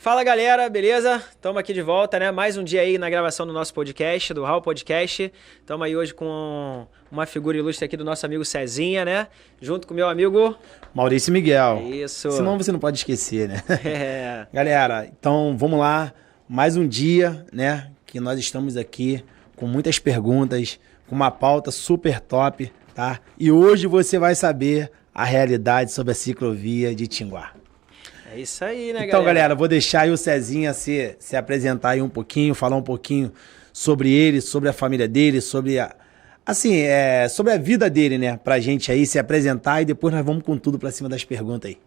Fala galera, beleza? Estamos aqui de volta, né? Mais um dia aí na gravação do nosso podcast, do Hall Podcast. Estamos aí hoje com uma figura ilustre aqui do nosso amigo Cezinha, né? Junto com o meu amigo... Maurício Miguel. Isso. Senão você não pode esquecer, né? É. Galera, então vamos lá. Mais um dia, né? Que nós estamos aqui com muitas perguntas, com uma pauta super top, tá? E hoje você vai saber a realidade sobre a ciclovia de Tinguá. É isso aí, né, Então, galera, vou deixar aí o Cezinha se apresentar aí um pouquinho, falar um pouquinho sobre ele, sobre a família dele, sobre sobre a vida dele, né? Pra gente aí se apresentar e depois nós vamos com tudo pra cima das perguntas aí.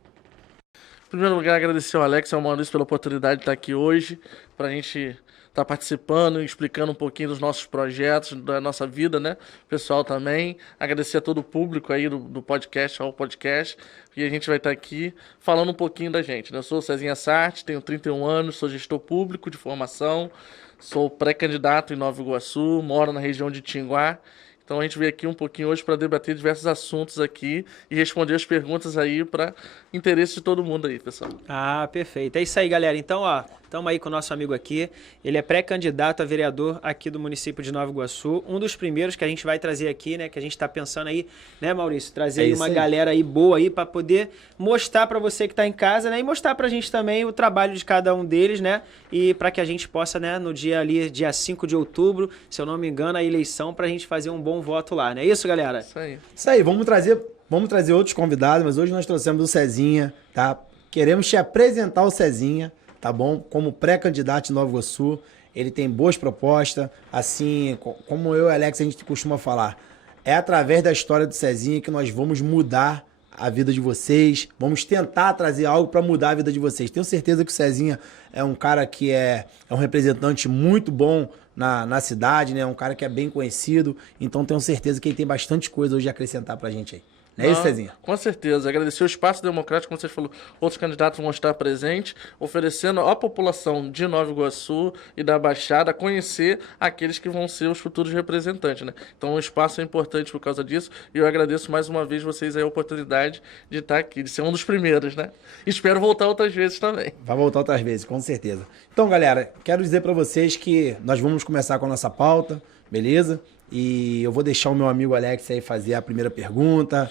Em primeiro lugar, agradecer ao Alex e ao Maurício pela oportunidade de estar aqui hoje, pra gente estar participando e explicando um pouquinho dos nossos projetos, da nossa vida, né? Pessoal também. Agradecer a todo o público aí do podcast, ao podcast. E a gente vai estar aqui falando um pouquinho da gente, né? Eu sou o Cezinha Sartre, tenho 31 anos, sou gestor público de formação, sou pré-candidato em Nova Iguaçu, moro na região de Tinguá. Então a gente veio aqui um pouquinho hoje para debater diversos assuntos aqui e responder as perguntas aí para interesse de todo mundo aí, pessoal. Ah, perfeito. É isso aí, galera. Então, ó, estamos aí com o nosso amigo aqui. Ele é pré-candidato a vereador aqui do município de Nova Iguaçu. Um dos primeiros que a gente vai trazer aqui, né? Que a gente está pensando aí, né, Maurício? Trazer aí uma galera aí boa aí para poder mostrar para você que está em casa, né? E mostrar para a gente também o trabalho de cada um deles, né? E para que a gente possa, né, no dia ali, dia 5 de outubro, se eu não me engano, a eleição, para a gente fazer um bom voto lá, não é isso, galera? Isso aí. Isso aí, vamos trazer outros convidados, mas hoje nós trouxemos o Cezinha, tá? Queremos te apresentar o Cezinha, tá bom? Como pré-candidato em Nova Iguaçu. Ele tem boas propostas, assim, como eu e o Alex a gente costuma falar. É através da história do Cezinha que nós vamos mudar a vida de vocês, vamos tentar trazer algo para mudar a vida de vocês. Tenho certeza que o Cezinha é um cara que é um representante muito bom na cidade, né? Um cara que é bem conhecido, então tenho certeza que ele tem bastante coisa hoje a acrescentar pra gente aí. Não é isso, Cezinha? Com certeza. Agradecer o espaço democrático, como você falou, outros candidatos vão estar presentes, oferecendo à população de Nova Iguaçu e da Baixada conhecer aqueles que vão ser os futuros representantes, né? Então o espaço é importante por causa disso e eu agradeço mais uma vez vocês aí a oportunidade de estar aqui, de ser um dos primeiros, né? Espero voltar outras vezes também. Vai voltar outras vezes, com certeza. Então, galera, quero dizer pra vocês que nós vamos começar com a nossa pauta, beleza? E eu vou deixar o meu amigo Alex aí fazer a primeira pergunta,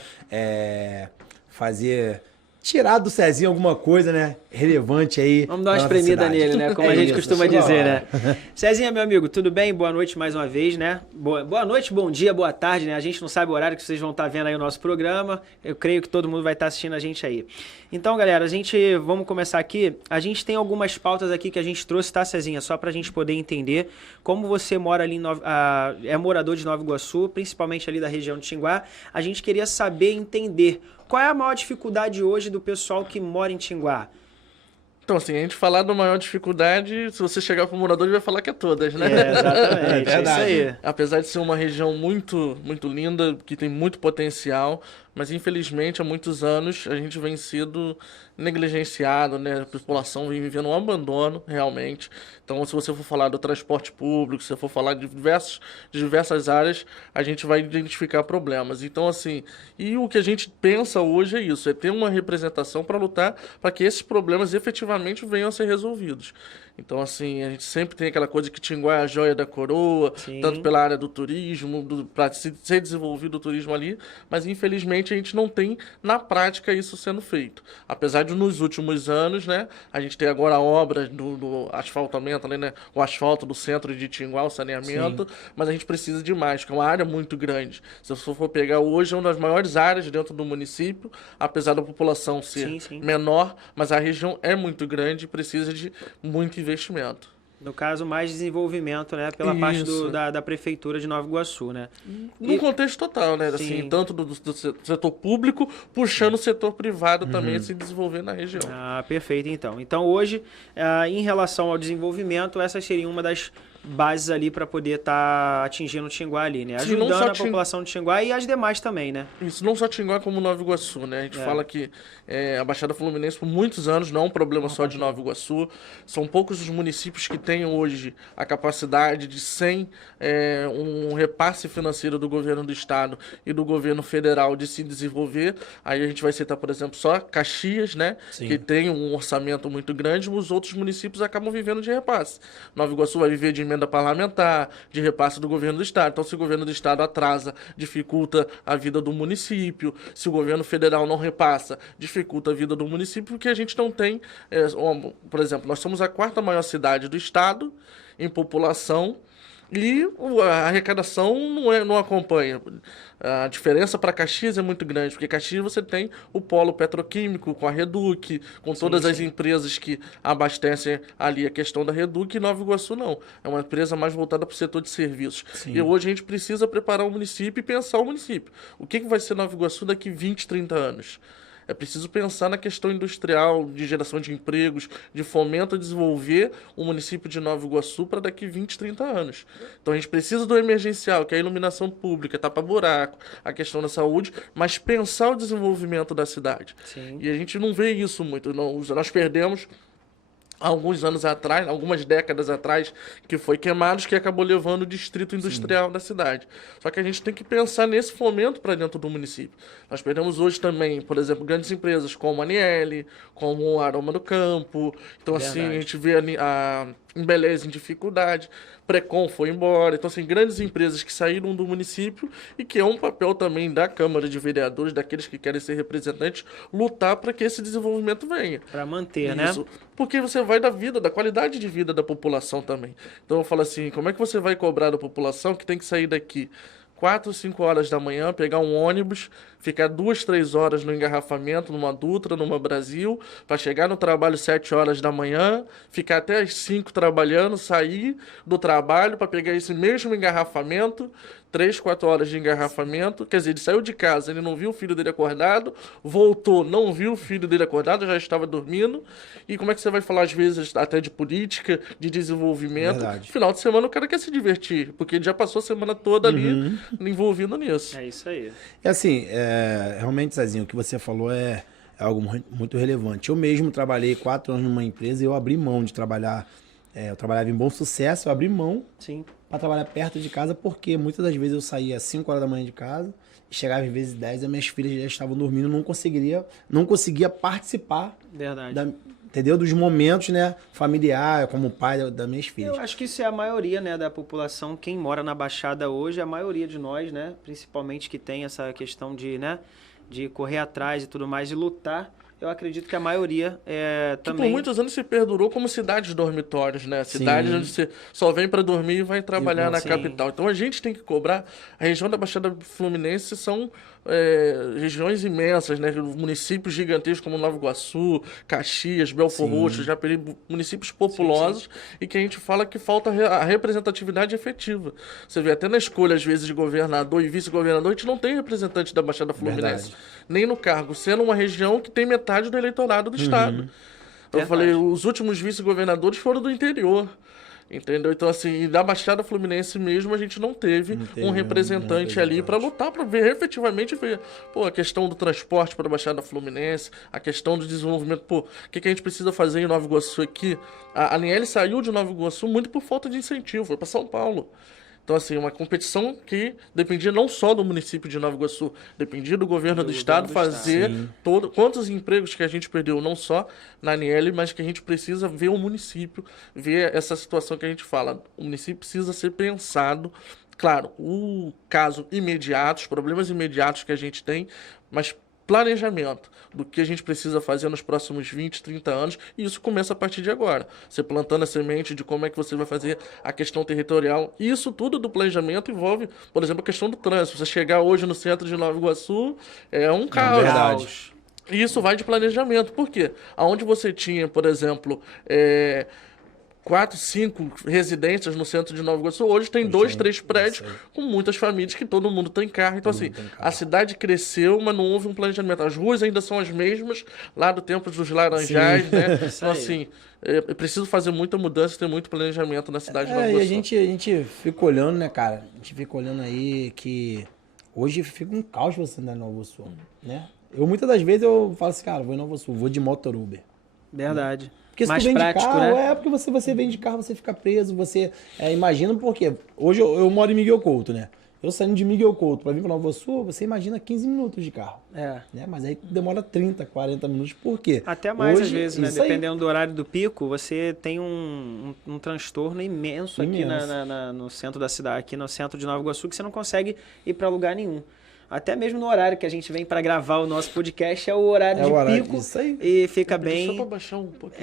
tirar do Cezinha alguma coisa, né, relevante aí. Vamos dar uma espremida nele, né, como a gente costuma dizer, né. Cezinha, meu amigo, tudo bem? Boa noite mais uma vez, né. Boa noite, bom dia, boa tarde, né. A gente não sabe o horário que vocês vão estar vendo aí o nosso programa. Eu creio que todo mundo vai estar assistindo a gente aí. Então, galera, vamos começar aqui. A gente tem algumas pautas aqui que a gente trouxe, tá, Cezinha? Só pra gente poder entender como você mora ali, é morador de Nova Iguaçu, principalmente ali da região de Tinguá. A gente queria saber, entender qual é a maior dificuldade hoje do pessoal que mora em Tinguá. Então, assim, a gente falar da maior dificuldade, se você chegar para o morador, ele vai falar que é todas, né? Exatamente, é verdade. Isso aí. Apesar de ser uma região muito, muito linda, que tem muito potencial, mas infelizmente há muitos anos a gente vem sido negligenciado, né? A população vem vivendo um abandono, realmente. Então, se você for falar do transporte público, se você for falar de diversas áreas, a gente vai identificar problemas. Então, assim, e o que a gente pensa hoje é isso, é ter uma representação para lutar para que esses problemas efetivamente venham a ser resolvidos. Então, assim, a gente sempre tem aquela coisa que Tinguá é a joia da coroa, Sim. tanto pela área do turismo, para ser desenvolvido o turismo ali, mas infelizmente a gente não tem na prática isso sendo feito. Apesar de nos últimos anos, né, a gente tem agora a obra do asfaltamento ali, né, o asfalto do centro de Tinguá, o saneamento, mas a gente precisa de mais, porque é uma área muito grande. Se você for pegar hoje, é uma das maiores áreas dentro do município, apesar da população ser menor, mas a região é muito grande e precisa de muito investimento. No caso, mais desenvolvimento, né? Pela parte da Prefeitura de Nova Iguaçu, né? No contexo total, né? Assim, tanto do setor público, puxando o setor privado também a se desenvolver na região. Ah, perfeito, então. Então, hoje, em relação ao desenvolvimento, essa seria uma das bases ali para poder estar atingindo o Tinguá ali, né? Sim, não Ajudando só a população de Tinguá e as demais também, né? Isso, não só Tinguá como Nova Iguaçu, né? A gente fala que a Baixada Fluminense por muitos anos não é um problema só de Nova Iguaçu. São poucos os municípios que têm hoje a capacidade de, sem um repasse financeiro do governo do estado e do governo federal, de se desenvolver. Aí a gente vai citar, por exemplo, só Caxias, né? Sim. Que tem um orçamento muito grande, os outros municípios acabam vivendo de repasse. Nova Iguaçu vai viver de emenda parlamentar, de repasse do governo do estado. Então, se o governo do estado atrasa, dificulta a vida do município. Se o governo federal não repassa, dificulta a vida do município, porque a gente não tem... por exemplo, nós somos a 4ª maior cidade do estado em população e a arrecadação não acompanha. A diferença para Caxias é muito grande, porque Caxias você tem o polo petroquímico com a Reduc, com todas as empresas que abastecem ali a questão da Reduc, e Nova Iguaçu não. É uma empresa mais voltada para o setor de serviços. Sim. E hoje a gente precisa preparar o município e pensar o município. O que vai ser Nova Iguaçu daqui 20, 30 anos? É preciso pensar na questão industrial, de geração de empregos, de fomento a desenvolver o município de Nova Iguaçu para daqui 20, 30 anos. Então a gente precisa do emergencial, que é a iluminação pública, tapa-buraco, a questão da saúde, mas pensar o desenvolvimento da cidade. Sim. E a gente não vê isso muito. Nós perdemos... alguns anos atrás, algumas décadas atrás, que foi Queimados, que acabou levando o distrito industrial da cidade. Só que a gente tem que pensar nesse fomento para dentro do município. Nós perdemos hoje também, por exemplo, grandes empresas como a Aniele, como a Aroma do Campo. Então, assim, a gente vê a Embeleze em dificuldade, Precon foi embora. Então, assim, grandes empresas que saíram do município e que é um papel também da Câmara de Vereadores, daqueles que querem ser representantes, lutar para que esse desenvolvimento venha. Para manter, Isso. né? Porque você vai da vida, da qualidade de vida da população também. Então eu falo assim, como é que você vai cobrar da população que tem que sair daqui 4, 5 horas da manhã, pegar um ônibus, ficar 2, 3 horas no engarrafamento, numa Dutra, numa Brasil, para chegar no trabalho 7 horas da manhã, ficar até as 5 trabalhando, sair do trabalho para pegar esse mesmo engarrafamento, 3, 4 horas de engarrafamento. Quer dizer, ele saiu de casa, ele não viu o filho dele acordado, voltou, não viu o filho dele acordado, já estava dormindo. E como é que você vai falar, às vezes, até de política, de desenvolvimento? Verdade. No final de semana o cara quer se divertir, porque ele já passou a semana toda ali envolvido nisso. É isso aí. E assim, realmente, Zezinho, o que você falou é algo muito relevante. Eu mesmo trabalhei 4 anos numa empresa e eu abri mão de trabalhar. Eu trabalhava em Bom Sucesso, eu abri mão para trabalhar perto de casa, porque muitas das vezes eu saía às 5 horas da manhã de casa e chegava às vezes 10 e minhas filhas já estavam dormindo, não conseguia participar entendeu? Dos momentos, né, familiar, como pai das minhas filhas. Eu acho que isso é a maioria, né, da população. Quem mora na Baixada hoje, a maioria de nós, né, principalmente que tem essa questão de, né, de correr atrás e tudo mais, de lutar. Eu acredito que a maioria também... Por muitos anos se perdurou como cidades dormitórios, né? Cidades onde você só vem para dormir e vai trabalhar na capital. Então a gente tem que cobrar... A região da Baixada Fluminense são regiões imensas, né? Municípios gigantescos como Nova Iguaçu, Caxias, Belfor Roxo, Japeri, municípios populosos e que a gente fala que falta a representatividade efetiva. Você vê até na escolha, às vezes, de governador e vice-governador, a gente não tem representante da Baixada Fluminense. Nem no cargo, sendo uma região que tem metade do eleitorado do estado. Eu falei, os últimos vice-governadores foram do interior. Entendeu? Então, assim, da Baixada Fluminense mesmo, a gente não teve um representante ali para lutar, para ver, efetivamente ver, a questão do transporte para a Baixada Fluminense, a questão do desenvolvimento, o que a gente precisa fazer em Nova Iguaçu aqui. A Aniele saiu de Nova Iguaçu muito por falta de incentivo, foi para São Paulo. Então, assim, uma competição que dependia não só do município de Nova Iguaçu, dependia do governo do estado fazer quantos empregos que a gente perdeu, não só na Aniele, mas que a gente precisa ver o município, ver essa situação que a gente fala. O município precisa ser pensado, claro, o caso imediato, os problemas imediatos que a gente tem, mas planejamento do que a gente precisa fazer nos próximos 20, 30 anos, e isso começa a partir de agora. Você plantando a semente de como é que você vai fazer a questão territorial. E isso tudo do planejamento envolve, por exemplo, a questão do trânsito. Você chegar hoje no centro de Nova Iguaçu, é um caos. Verdade. E isso vai de planejamento. Por quê? Aonde você tinha, por exemplo, 4, 5 residências no centro de Nova Iguaçu. Hoje tem 2, 3 prédios com muitas famílias que todo mundo tem carro. Então, assim, a cidade cresceu, mas não houve um planejamento. As ruas ainda são as mesmas lá do tempo dos Laranjais, né? Então, assim, é preciso fazer muita mudança, ter muito planejamento na cidade de Nova Iguaçu. E a gente fica olhando, né, cara? A gente fica olhando aí que hoje fica um caos você andar em Nova Iguaçu, né? Muitas das vezes eu falo assim, cara, vou em Nova Iguaçu, vou de motor Uber. Verdade. Porque se Mais tu vem prático, de carro, né? porque você vem de carro, você fica preso, você... imagina porque hoje eu moro em Miguel Couto, né? Eu saindo de Miguel Couto pra vir pra Nova Iguaçu, você imagina 15 minutos de carro. Né? Mas aí demora 30, 40 minutos. Por quê? Até mais hoje, às vezes, né? aí. Dependendo do horário do pico, você tem um transtorno imenso aqui no centro da cidade, aqui no centro de Nova Iguaçu, que você não consegue ir pra lugar nenhum. Até mesmo no horário que a gente vem para gravar o nosso podcast é o horário de pico. Isso aí. E fica bem. Só para baixar um pouquinho.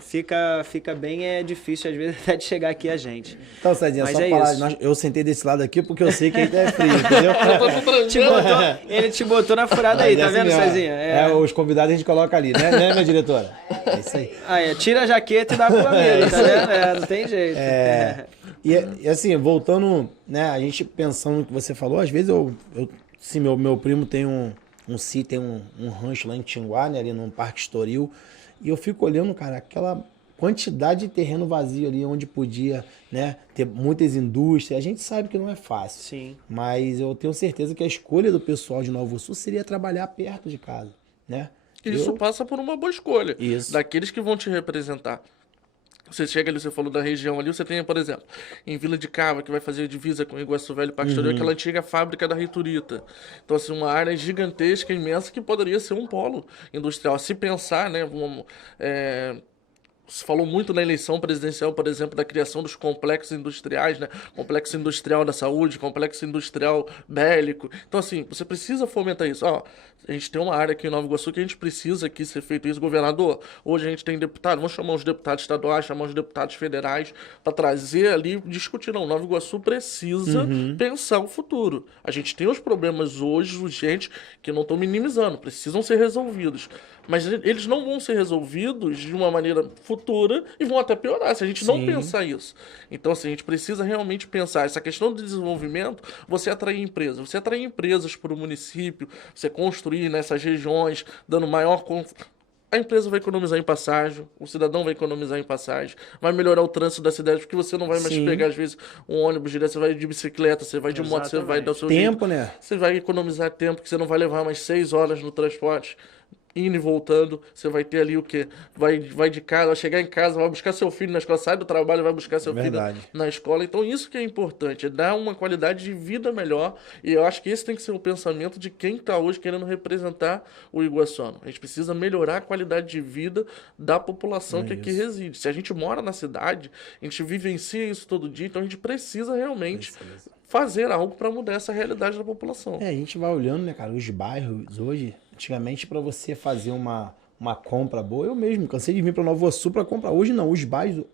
Sim. Fica bem difícil às vezes até de chegar aqui a gente. Então, Cezinha, mas só falar, eu sentei desse lado aqui porque eu sei que ainda é frio, entendeu? Ele te botou na furada aí, tá vendo, Cezinha? Os convidados a gente coloca ali, né, minha diretora? É isso aí. Tira a jaqueta e dá pro amigo, tá vendo? Não tem jeito. E assim, voltando, né, a gente pensando no que você falou, às vezes sim, meu primo tem um rancho lá em Tinguá, né, ali num Parque Estoril, e eu fico olhando, cara, aquela quantidade de terreno vazio ali onde podia, né, ter muitas indústrias. A gente sabe que não é fácil. Sim. Mas eu tenho certeza que a escolha do pessoal de Nova Iguaçu seria trabalhar perto de casa, né? Isso passa por uma boa escolha. Isso. Daqueles que vão te representar. Você chega ali, você falou da região ali, você tem, por exemplo, em Vila de Cava, que vai fazer divisa com Iguaçu Velho e Parque Estoril, aquela antiga fábrica da Riturita. Então, assim, uma área gigantesca, imensa, que poderia ser um polo industrial. Se pensar, né, se falou muito na eleição presidencial, por exemplo, da criação dos complexos industriais, né? Complexo industrial da saúde, complexo industrial bélico. Então, assim, você precisa fomentar isso. A gente tem uma área aqui em Nova Iguaçu que a gente precisa aqui ser feito isso. Governador, hoje a gente tem deputado, vamos chamar os deputados estaduais, chamar os deputados federais para trazer ali, discutir. Não, Nova Iguaçu precisa pensar o futuro. A gente tem os problemas hoje urgentes que não estão minimizando, precisam ser resolvidos. Mas eles não vão ser resolvidos de uma maneira futura e vão até piorar se a gente não pensar isso. Então, assim, a gente precisa realmente pensar essa questão do desenvolvimento, você atrair empresas para o município, você construir nessas regiões, dando maior... A empresa vai economizar em passagem, o cidadão vai economizar em passagem, vai melhorar o trânsito da cidade, porque você não vai mais pegar, às vezes, um ônibus direto, você vai de bicicleta, você vai de moto, você vai dar o seu tempo, jeito. Né? Você vai economizar tempo, porque você não vai levar mais 6 horas no transporte. Indo e voltando, você vai ter ali o quê? Vai de casa, vai chegar em casa, vai buscar seu filho na escola, sai do trabalho, vai buscar seu filho na escola. Então isso que é importante, é dar uma qualidade de vida melhor. E eu acho que esse tem que ser o pensamento de quem está hoje querendo representar o iguaçuano. A gente precisa melhorar a qualidade de vida da população que aqui reside. Se a gente mora na cidade, a gente vivencia isso todo dia, então a gente precisa realmente fazer algo para mudar essa realidade da população. A gente vai olhando, né, cara, os bairros hoje... Antigamente, para você fazer uma compra boa, eu mesmo cansei de vir para Nova Iguaçu para comprar. Hoje não, os bairros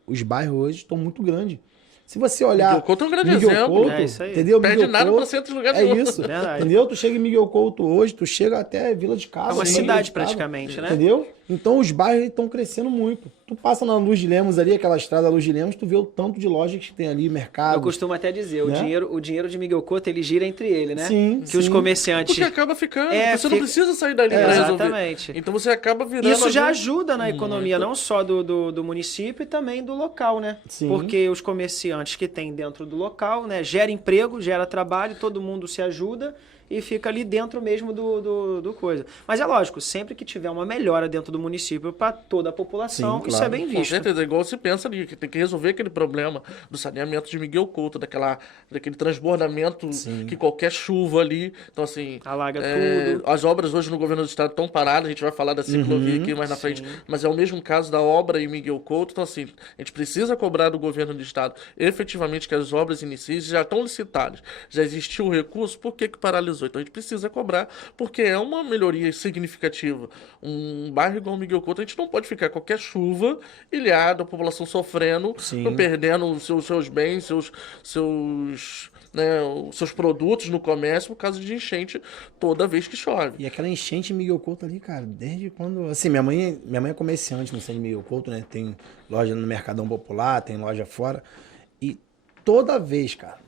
hoje estão muito grandes. Se você olhar... Miguel Couto é um grande exemplo. Isso aí. Entendeu? Pede nada para centro de lugar nenhum. É isso, entendeu? Tu chega em Miguel Couto hoje, tu chega até Vila de Cava. É uma cidade praticamente, né? Entendeu? Então os bairros estão crescendo muito. Tu passa na Luz de Lemos ali, aquela estrada Luz de Lemos, tu vê o tanto de lojas que tem ali, mercado. Eu costumo até dizer, né? o dinheiro de Miguel Couto, ele gira entre ele, né? Sim, que os comerciantes... Porque acaba ficando, você não precisa sair dali para resolver. Exatamente. Então você acaba virando... Isso já ajuda na economia, não só do município e também do local, né? Sim. Porque os comerciantes que tem dentro do local, né? Gera emprego, gera trabalho, todo mundo se ajuda e fica ali dentro mesmo do coisa. Mas é lógico, sempre que tiver uma melhora dentro do município para toda a população, isso é bem visto. Com certeza, igual se pensa ali, que tem que resolver aquele problema do saneamento de Miguel Couto, daquele transbordamento que qualquer chuva ali, então assim... Alaga tudo. As obras hoje no governo do estado estão paradas, a gente vai falar da ciclovia aqui mais na frente, mas é o mesmo caso da obra em Miguel Couto, então assim, a gente precisa cobrar do governo do estado efetivamente que as obras iniciem, já estão licitadas, já existiu o recurso, por que paralisou? Então a gente precisa cobrar, porque é uma melhoria significativa. Um bairro igual o Miguel Couto, a gente não pode ficar qualquer chuva ilhado, a população sofrendo, perdendo seus bens, seus né, os seus produtos no comércio por causa de enchente toda vez que chove. E aquela enchente em Miguel Couto ali, cara, desde quando... Assim, minha mãe é comerciante no centro de Miguel Couto, né? Tem loja no Mercadão Popular, tem loja fora. E toda vez, cara,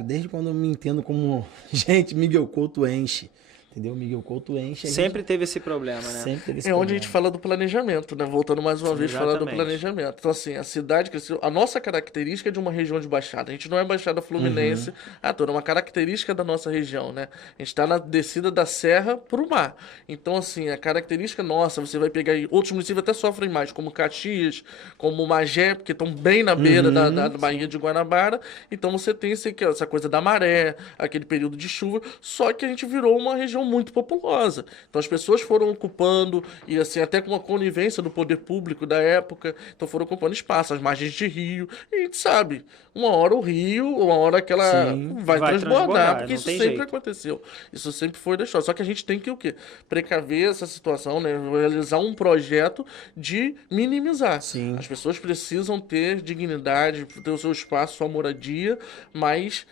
desde quando eu me entendo como... Gente, Miguel Couto enche. Entendeu? Miguel Couto enche. Sempre teve esse problema, né? Sempre teve esse É problema. onde a gente fala do planejamento, né? Voltando mais uma vez a falar do planejamento. Então, assim, a cidade cresceu. A nossa característica é de uma região de baixada. A gente não é Baixada Fluminense, toda uma característica da nossa região, né? A gente está na descida da serra para o mar. Então, assim, a característica nossa, você vai pegar aí, outros municípios até sofrem mais, como Caxias, como Magé, porque estão bem na beira da Baía de Guanabara. Então, você tem essa coisa da maré, aquele período de chuva. Só que a gente virou uma região muito populosa. Então as pessoas foram ocupando, e assim, até com uma conivência do poder público da época, então foram ocupando espaço, as margens de rio, e a gente sabe, uma hora o rio, uma hora aquela vai transbordar, porque isso sempre aconteceu. Isso sempre foi da história. Só que a gente tem que o quê? Precaver essa situação, né? Realizar um projeto de minimizar. Sim. As pessoas precisam ter dignidade, ter o seu espaço, sua moradia, mas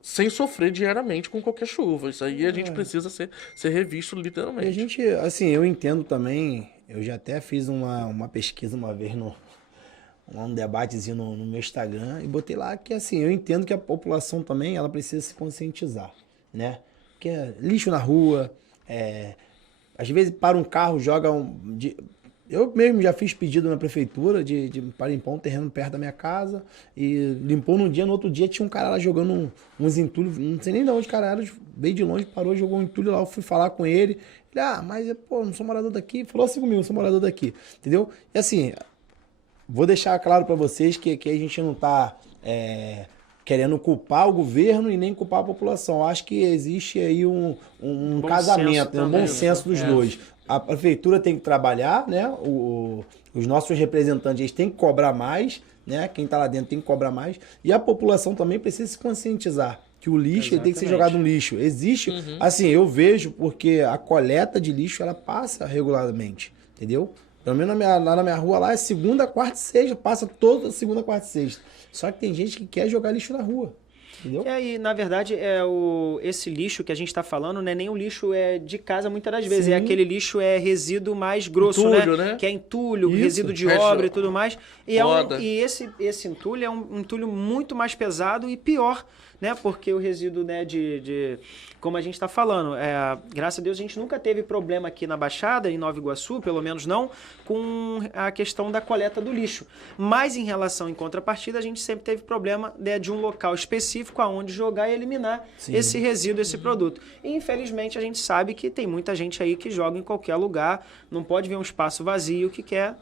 sem sofrer diariamente com qualquer chuva. Isso aí a gente precisa ser revisto literalmente. E a gente, assim, eu entendo também, eu já até fiz uma pesquisa uma vez um debatezinho no meu Instagram e botei lá que, assim, eu entendo que a população também, ela precisa se conscientizar, né? Porque é lixo na rua, às vezes para um carro, joga eu mesmo já fiz pedido na prefeitura para limpar um terreno perto da minha casa e limpou num dia, no outro dia tinha um cara lá jogando uns entulhos, não sei nem de onde o cara era, veio de longe, parou, jogou um entulho lá, eu fui falar com ele, mas pô, não sou morador daqui, falou assim comigo, não sou morador daqui, entendeu? E assim, vou deixar claro para vocês que a gente não tá querendo culpar o governo e nem culpar a população, eu acho que existe aí um casamento, um bom senso dos dois. A prefeitura tem que trabalhar, né? Os nossos representantes eles têm que cobrar mais, né? Quem está lá dentro tem que cobrar mais. E a população também precisa se conscientizar que o lixo ele tem que ser jogado no lixo. Existe, assim, eu vejo porque a coleta de lixo ela passa regularmente, entendeu? Pelo menos lá na minha rua lá é segunda, quarta e sexta, passa toda segunda, quarta e sexta. Só que tem gente que quer jogar lixo na rua. Entendeu? E na verdade, esse lixo que a gente está falando não é nem o lixo de casa, muitas das vezes. É aquele lixo resíduo mais grosso, entulho, né? Que é entulho, resíduo de obra e tudo mais. E, esse entulho é um entulho muito mais pesado e pior, né? Porque o resíduo, né, como a gente está falando, graças a Deus a gente nunca teve problema aqui na Baixada, em Nova Iguaçu, pelo menos não, com a questão da coleta do lixo. Mas em relação, em contrapartida, a gente sempre teve problema de um local específico aonde jogar e eliminar esse resíduo, esse produto. E infelizmente a gente sabe que tem muita gente aí que joga em qualquer lugar, não pode ver um espaço vazio que quer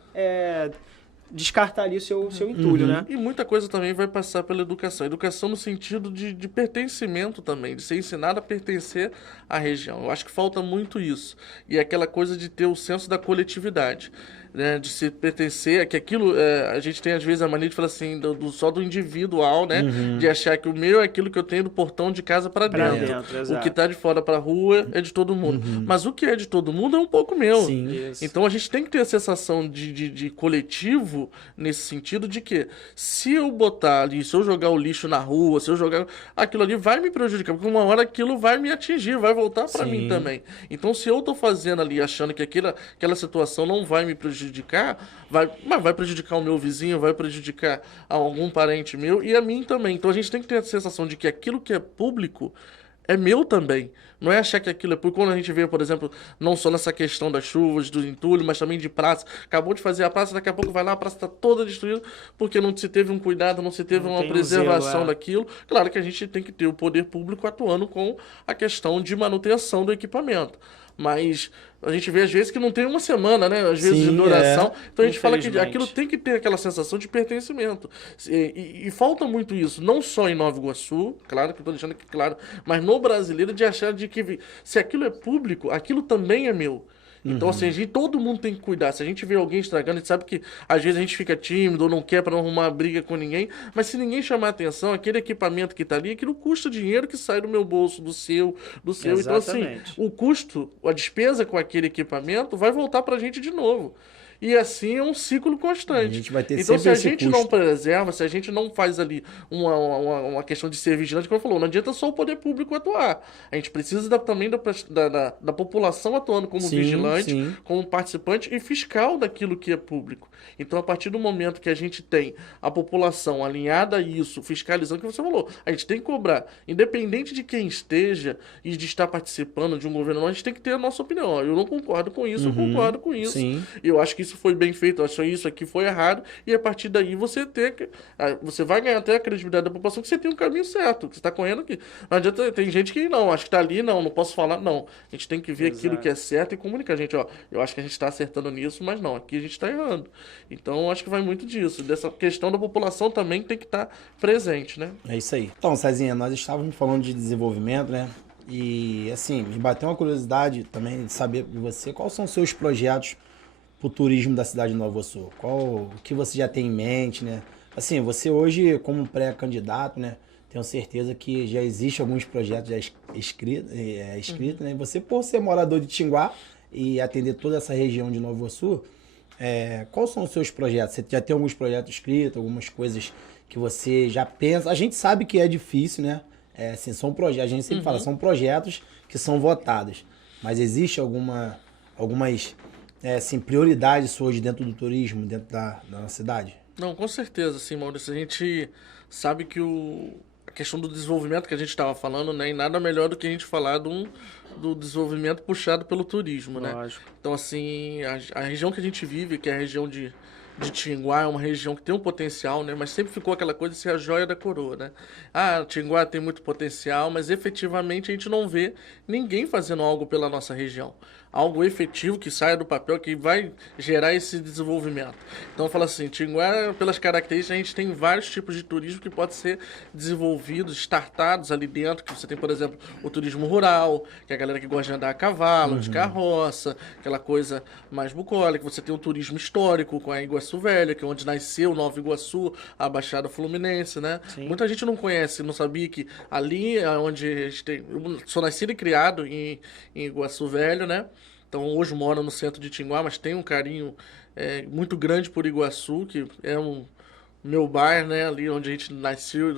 descartar ali o seu entulho, né? E muita coisa também vai passar pela educação. Educação no sentido de pertencimento também, de ser ensinado a pertencer à região. Eu acho que falta muito isso. E aquela coisa de ter o senso da coletividade, né? De se pertencer, que aquilo, a gente tem às vezes a mania de falar assim, só do individual, né? De achar que o meu é aquilo que eu tenho do portão de casa para dentro. O que tá de fora para rua é de todo mundo. Mas o que é de todo mundo é um pouco meu. Então a gente tem que ter a sensação de coletivo nesse sentido de que se eu botar ali, se eu jogar o lixo na rua, se eu jogar aquilo ali vai me prejudicar, porque uma hora aquilo vai me atingir, vai voltar para mim também. Então se eu tô fazendo ali achando que aquela situação não vai me prejudicar, mas vai prejudicar o meu vizinho, vai prejudicar algum parente meu e a mim também. Então a gente tem que ter a sensação de que aquilo que é público é meu também. Não é achar que aquilo é público. Quando a gente vê, por exemplo, não só nessa questão das chuvas, do entulho, mas também de praça. Acabou de fazer a praça, daqui a pouco vai lá, a praça está toda destruída, porque não se teve um cuidado, não se teve uma preservação daquilo. Claro que a gente tem que ter o poder público atuando com a questão de manutenção do equipamento. Mas a gente vê às vezes que não tem uma semana, né? Às vezes de duração. Então a gente fala que aquilo tem que ter aquela sensação de pertencimento. E falta muito isso, não só em Nova Iguaçu, claro que eu estou deixando aqui claro, mas no brasileiro de achar de que se aquilo é público, aquilo também é meu. Então, assim, todo mundo tem que cuidar. Se a gente vê alguém estragando, a gente sabe que às vezes a gente fica tímido ou não quer para não arrumar briga com ninguém, mas se ninguém chamar atenção, aquele equipamento que está ali, aquilo custa dinheiro que sai do meu bolso, do seu. Exatamente. Então, assim, o custo, a despesa com aquele equipamento vai voltar para a gente de novo. e assim é um ciclo constante. A gente vai ter então, sempre se a esse gente custo. não preserva, se a gente não faz ali uma questão de ser vigilante, como eu falou, não adianta só o poder público atuar. A gente precisa também da população atuando como Sim, vigilante, sim. como participante e fiscal daquilo que é público. Então, a partir do momento que a gente tem a população alinhada a isso, fiscalizando o que você falou, a gente tem que cobrar, independente de quem esteja e de estar participando de um governo, a gente tem que ter a nossa opinião. Ó, eu não concordo com isso, eu concordo com isso. Sim. Eu acho que isso foi bem feito, eu acho que isso aqui foi errado, e a partir daí você vai ganhar até a credibilidade da população que você tem um caminho certo, que você está correndo aqui. Não adianta, tem gente que não, acho que está ali, não posso falar, não. A gente tem que ver aquilo que é certo e comunicar. Gente, ó, eu acho que a gente está acertando nisso, mas não, aqui a gente está errando. Então, acho que vai muito disso. Dessa questão da população também tem que estar presente, né? É isso aí. Então, Cezinha, nós estávamos falando de desenvolvimento, né? E, assim, me bateu uma curiosidade também de saber de você quais são os seus projetos para o turismo da cidade de Nova Iguaçu. O que você já tem em mente, né? Assim, você hoje, como pré-candidato, né? Tenho certeza que já existe alguns projetos já escritos, né? E você, por ser morador de Tinguá e atender toda essa região de Nova Iguaçu, quais são os seus projetos? Você já tem alguns projetos escritos, algumas coisas que você já pensa? A gente sabe que é difícil, né? Assim, são projetos, a gente sempre fala, são projetos que são votados. Mas existe algumas assim, prioridades suas dentro do turismo, dentro da nossa cidade? Não, com certeza, sim, Maurício. A gente sabe que a questão do desenvolvimento que a gente estava falando, né? E nada melhor do que a gente falar do desenvolvimento puxado pelo turismo, né? Lógico. Então, assim, a região que a gente vive, que é a região de Tinguá, é uma região que tem um potencial, né? Mas sempre ficou aquela coisa de ser a joia da coroa, né? Ah, Tinguá tem muito potencial, mas efetivamente a gente não vê ninguém fazendo algo pela nossa região. Algo efetivo que saia do papel, que vai gerar esse desenvolvimento. Então, fala assim, Tinguá, pelas características, a gente tem vários tipos de turismo que podem ser desenvolvidos, startados ali dentro, que você tem, por exemplo, o turismo rural, que é a galera que gosta de andar a cavalo, de carroça, aquela coisa mais bucólica. Você tem o turismo histórico, com a Iguaçu Velha, que é onde nasceu Nova Iguaçu, a Baixada Fluminense, né? Sim. Muita gente não conhece, não sabia que ali é onde a gente tem... Eu sou nascido e criado em Iguaçu Velho, né? Então, hoje moro no centro de Tinguá, mas tenho um carinho muito grande por Iguaçu, que é meu bairro, né? Ali onde a gente nasceu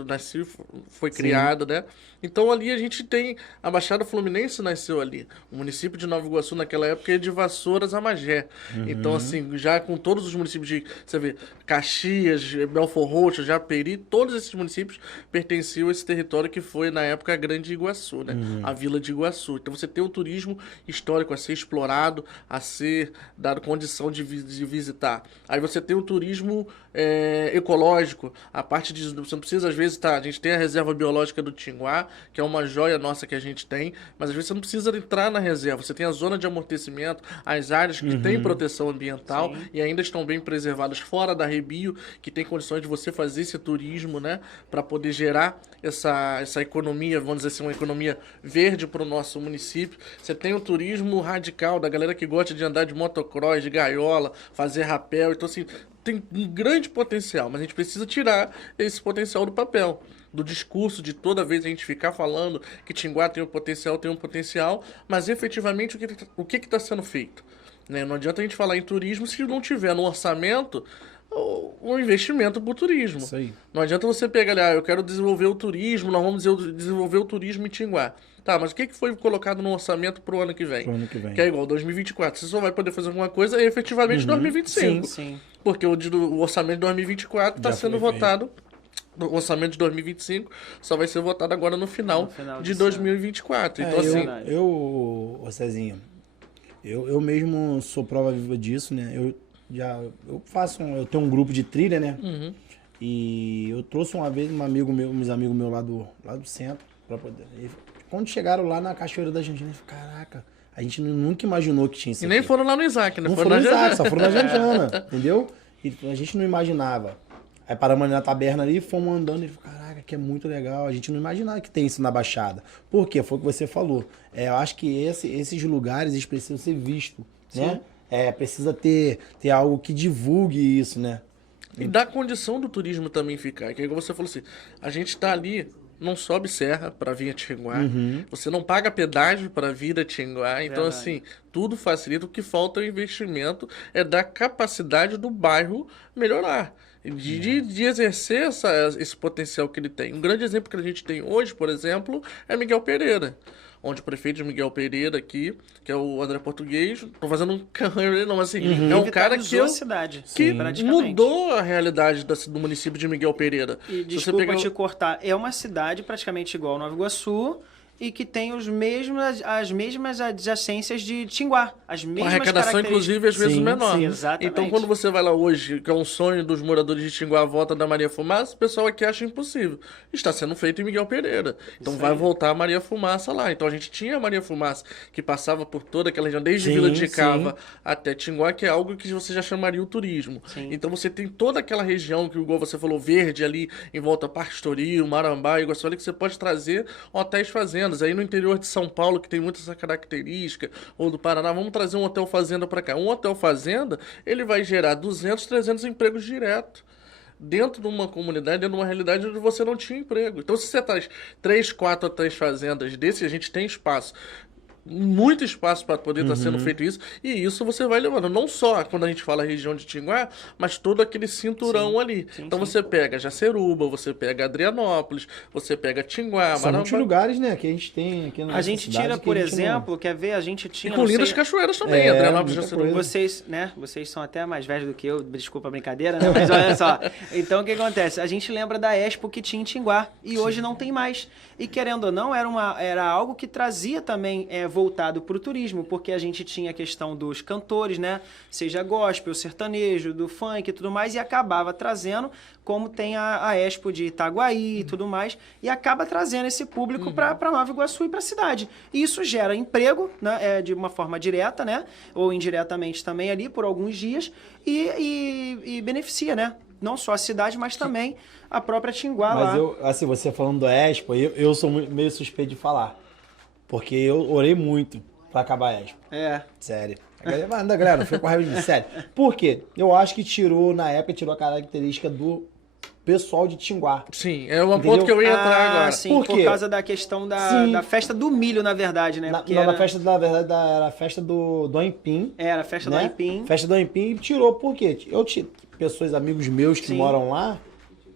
foi criado, né? Então, ali a gente tem... A Baixada Fluminense nasceu ali. O município de Nova Iguaçu, naquela época, é de Vassouras a Magé. Então, assim, já com todos os municípios de... Você vê, Caxias, Belfor Roxo, Japeri, todos esses municípios pertenciam a esse território que foi, na época, a Grande Iguaçu, né? A Vila de Iguaçu. Então, você tem um turismo histórico a ser explorado, a ser dado condição de visitar. Aí você tem o turismo ecológico, a parte de... Você não precisa, às vezes, a gente tem a reserva biológica do Tinguá, que é uma joia nossa que a gente tem, mas às vezes você não precisa entrar na reserva. Você tem a zona de amortecimento, as áreas que têm proteção ambiental e ainda estão bem preservadas fora da Rebio, que tem condições de você fazer esse turismo, né, para poder gerar essa economia, vamos dizer assim, uma economia verde para o nosso município. Você tem o turismo radical, da galera que gosta de andar de motocross, de gaiola, fazer rapel. Então, assim, tem um grande potencial, mas a gente precisa tirar esse potencial do papel, do discurso de toda vez a gente ficar falando que Tinguá tem um potencial, mas efetivamente o que está sendo feito? Né? Não adianta a gente falar em turismo se não tiver no orçamento um investimento para o turismo. Isso aí. Não adianta você pegar ali, eu quero desenvolver o turismo, nós vamos desenvolver o turismo em Tinguá. Tá, mas o que foi colocado no orçamento pro ano que vem? Pro ano que vem. Que é igual 2024. Você só vai poder fazer alguma coisa efetivamente em 2025. Sim. Porque o orçamento de 2024 está sendo votado. O orçamento de 2025 só vai ser votado agora no final de 2024. Então, assim. Ô Cezinha, eu mesmo sou prova viva disso, né? Eu tenho um grupo de trilha, né? E eu trouxe uma vez uns amigos meus lá do centro, pra poder. Quando chegaram lá na Cachoeira da Janjana, eu falei, caraca, a gente nunca imaginou que tinha isso. E nem foram lá no Isaac, né? Não foram no Isaac, só foram na Janjana, entendeu? E a gente não imaginava. Aí paramos na taberna ali, fomos andando e falei, caraca, que é muito legal. A gente não imaginava que tem isso na Baixada. Por quê? Foi o que você falou. Eu acho que esses lugares eles precisam ser vistos, né? Precisa ter algo que divulgue isso, né? E dá condição do turismo também ficar. Que é igual você falou assim, a gente tá ali não sobe serra para vir a Tinguá, você não paga pedágio para vir a Tinguá, então Verdade. assim, tudo facilita. O que falta é o investimento, é da capacidade do bairro melhorar. De exercer esse potencial que ele tem. Um grande exemplo que a gente tem hoje, por exemplo, é Miguel Pereira. Onde o prefeito de Miguel Pereira aqui, que é o André Português, tô fazendo um carreiro, não, assim, é um cara que, a cidade, que praticamente. mudou a realidade do município de Miguel Pereira. E Se desculpa você pegar... te cortar, é uma cidade praticamente igual a Nova Iguaçu e que tem as mesmas adjacências de Tinguá, as Com mesmas arrecadação, características. inclusive, às vezes Sim, menor. sim, exatamente. Então, quando você vai lá hoje, que é um sonho dos moradores de Tinguá, a volta da Maria Fumaça, o pessoal aqui acha impossível. Está sendo feito em Miguel Pereira. Então, Isso vai aí. voltar a Maria Fumaça lá. Então, a gente tinha a Maria Fumaça, que passava por toda aquela região, desde Sim, Vila de sim. Cava até Tinguá, que é algo que você já chamaria o turismo. Sim. Então, você tem toda aquela região, que igual você falou, verde ali, em volta a Parque Estoril, Marambá, Iguaçu, ali, que você pode trazer hotéis fazendas. Aí no interior de São Paulo, que tem muita essa característica, ou do Paraná, vamos trazer um hotel fazenda para cá. Um hotel fazenda, ele vai gerar 200, 300 empregos direto. Dentro de uma comunidade, dentro de uma realidade onde você não tinha emprego. Então, se você traz 3, 4 hotéis fazendas desse, a gente tem espaço. Muito espaço para poder estar sendo feito isso, e isso você vai levando, não só quando a gente fala região de Tinguá, mas todo aquele cinturão ali. Então você pega Jaceruba, você pega Adrianópolis, você pega Tinguá, São muitos lugares, né, que a gente tem aqui na A gente cidade tira, que por a gente exemplo, quer ver, a gente e tinha... com não lindas sei- cachoeiras também, É, Adrianópolis e muita Jaceruba. coisa. Vocês são até mais velhos do que eu, desculpa a brincadeira, né? Mas olha só. Então o que acontece? A gente lembra da Expo que tinha em Tinguá e hoje não tem mais. E querendo ou não, era algo que trazia também voltado para o turismo, porque a gente tinha a questão dos cantores, né? Seja gospel, sertanejo, do funk e tudo mais, e acabava trazendo, como tem a Expo de Itaguaí e tudo mais, e acaba trazendo esse público para Nova Iguaçu e para a cidade. E isso gera emprego, né? De uma forma direta, né? Ou indiretamente também ali por alguns dias, e beneficia, né? Não só a cidade, mas também a própria Tinguá lá. Mas eu, assim, você falando do Expo, eu sou meio suspeito de falar. Porque eu orei muito pra acabar a Expo. É. Sério. A galera não foi com raiva de mim, sério. Por quê? Eu acho que na época tirou a característica do pessoal de Tinguá. Sim, é um Entendeu? ponto que eu ia entrar agora. Sim, Por por quê? causa da questão Sim. da festa do milho, na verdade, né? Porque Na festa, na verdade, era a festa do Aipim. Era a festa do né? Aipim. Festa do Aipim tirou, por quê? Eu tinha pessoas, amigos meus que Sim. moram lá,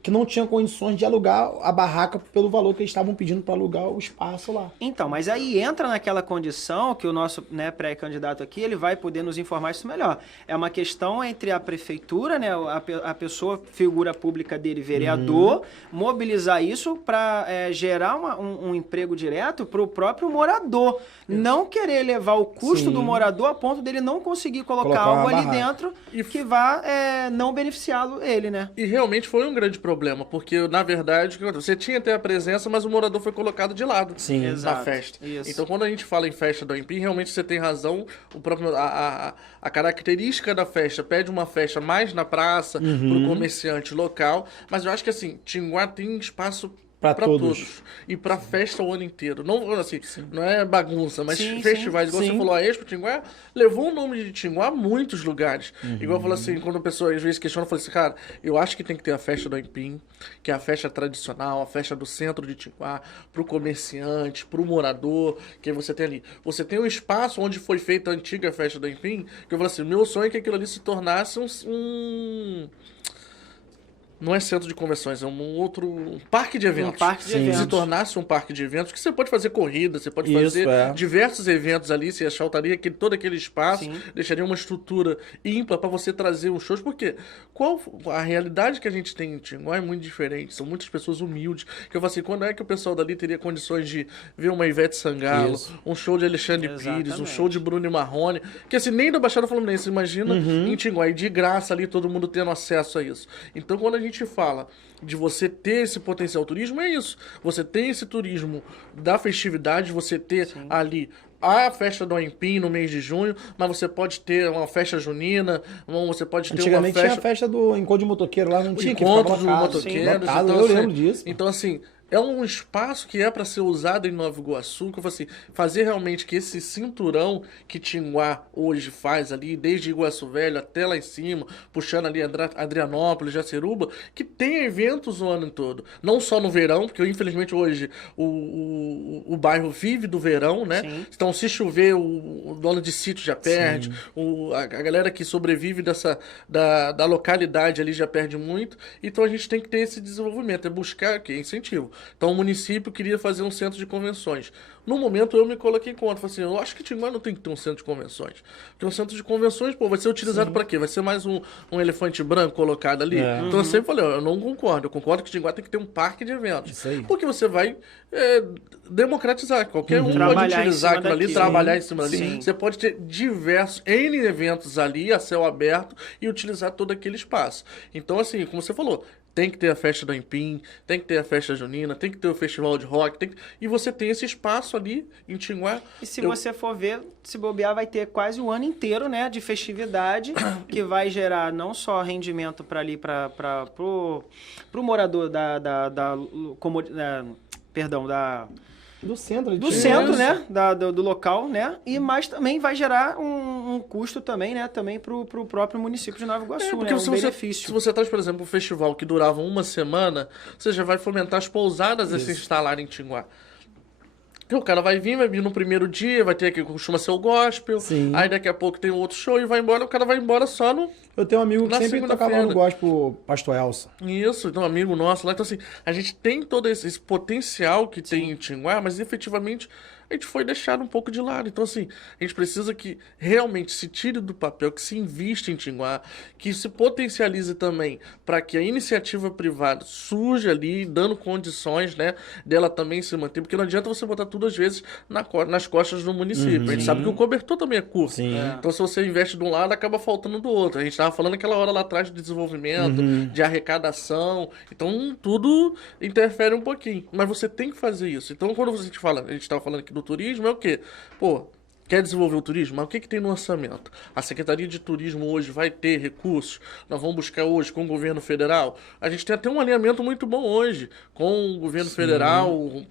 que não tinham condições de alugar a barraca pelo valor que eles estavam pedindo para alugar o espaço lá. Então, mas aí entra naquela condição que o nosso, né, pré-candidato aqui, ele vai poder nos informar isso melhor. É uma questão entre a prefeitura, né, a pessoa, figura pública dele, vereador, mobilizar isso para gerar um emprego direto para o próprio morador. Não querer levar o custo Sim. do morador a ponto dele não conseguir colocar Colocar algo uma ali barraca. dentro que vá não beneficiá-lo ele, né? E realmente foi um grande problema, porque, na verdade, o que aconteceu? Você tinha até a presença, mas o morador foi colocado de lado Sim. na Exato, festa. isso. Então, quando a gente fala em festa do Aipim, realmente você tem razão, a característica da festa pede uma festa mais na praça, pro comerciante local, mas eu acho que, assim, Tinguá tem espaço Pra pra todos. E pra festa o ano inteiro. Não, assim, não é bagunça, mas Sim, festivais. sim, Igual sim. você falou, a Expo Tinguá levou o nome de Tinguá a muitos lugares. Igual eu falo assim, quando a pessoa às vezes questiona, eu falo assim, cara, eu acho que tem que ter a festa do Aipim, que é a festa tradicional, a festa do centro de Tinguá, pro comerciante, pro morador, que você tem ali. Você tem um espaço onde foi feita a antiga festa do Aipim, que eu falo assim, meu sonho é que aquilo ali se tornasse não é centro de convenções, é um parque de eventos. parque de Sim. eventos. Se tornasse um parque de eventos, que você pode fazer corrida, você pode Isso, fazer é. diversos eventos ali, você asfaltaria todo aquele espaço, Sim. deixaria uma estrutura ímpar para você trazer os shows, porque a realidade que a gente tem em Tinguá é muito diferente, são muitas pessoas humildes, que eu falo assim, quando é que o pessoal dali teria condições de ver uma Ivete Sangalo, Isso. um show de Alexandre Pires, um Exatamente. show de Bruno e Marrone, que assim, nem da Baixada Fluminense, imagina em Tinguá, e de graça ali, todo mundo tendo acesso a isso. Então, quando a gente fala de você ter esse potencial turismo, é isso. Você tem esse turismo da festividade, você ter ali a festa do Aipim no mês de junho, mas você pode ter uma festa junina, você pode ter uma Antigamente festa... tinha a festa do encontro de motoqueiro lá, não tinha que encontros ficava do lotado. motoqueiros, Lotado, então, eu assim, lembro disso. Então, assim, é um espaço que é para ser usado em Nova Iguaçu, que eu falo assim, fazer realmente que esse cinturão que Tinguá hoje faz ali, desde Iguaçu Velho até lá em cima, puxando ali Adrianópolis, Jaceruba, que tem eventos o ano todo. Não só no verão, porque infelizmente hoje o bairro vive do verão, né? Sim. Então se chover, o dono de sítio já perde, a galera que sobrevive da localidade ali já perde muito. Então a gente tem que ter esse desenvolvimento, é buscar incentivo. Então o município queria fazer um centro de convenções. No momento eu me coloquei em conta, falei assim, eu acho que Tinguá não tem que ter um centro de convenções. Porque um centro de convenções, pô, vai ser utilizado para quê? Vai ser mais um elefante branco colocado ali? Então eu sempre falei, eu não concordo. Eu concordo que Tinguá tem que ter um parque de eventos. Isso aí. Porque você vai democratizar. Qualquer um pode Trabalhar utilizar em cima aquilo ali, daquilo. trabalhar em cima Sim. dali. Você pode ter diversos N eventos ali, a céu aberto, e utilizar todo aquele espaço. Então, assim, como você falou, tem que ter a festa do Empim, tem que ter a festa junina, tem que ter o festival de rock, e você tem esse espaço ali em Tinguá. E se você for ver, se bobear, vai ter quase o ano inteiro, né, de festividade, que vai gerar não só rendimento para ali, pro morador Do centro. do centro, né, do local, né, mas também vai gerar um custo também, né, também pro próprio município de Nova Iguaçu, Porque né, se benefício. você traz, por exemplo, um festival que durava uma semana, você já vai fomentar as pousadas a se instalarem em Tinguá. Então, o cara vai vir no primeiro dia, vai ter aqui, costuma ser o gospel, Sim. aí daqui a pouco tem outro show e vai embora, o cara vai embora só no... Eu tenho um amigo que Na sempre tocava segunda-feira. no gospel, Pastor Elson. Isso, então um amigo nosso lá, então assim, a gente tem todo esse potencial que tem em Tinguá, mas efetivamente a gente foi deixado um pouco de lado. Então assim, a gente precisa que realmente se tire do papel, que se invista em Tinguá, que se potencialize também para que a iniciativa privada surja ali, dando condições, né, dela também se manter, porque não adianta você botar tudo às vezes nas costas do município. A gente sabe que o cobertor também é curto. Sim. Então se você investe de um lado, acaba faltando do outro. A gente estava falando aquela hora lá atrás de desenvolvimento, de arrecadação. Então, tudo interfere um pouquinho. Mas você tem que fazer isso. Então, quando a gente estava falando aqui do turismo, é o quê? Pô, quer desenvolver o turismo? Mas o que tem no orçamento? A Secretaria de Turismo hoje vai ter recursos? Nós vamos buscar hoje com o governo federal? A gente tem até um alinhamento muito bom hoje com o governo federal, o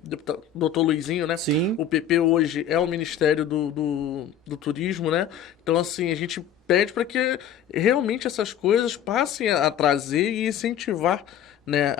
doutor Luizinho, né? Sim. O PP hoje é o Ministério do Turismo, né? Então, assim, a gente pede para que realmente essas coisas passem a trazer e incentivar, né,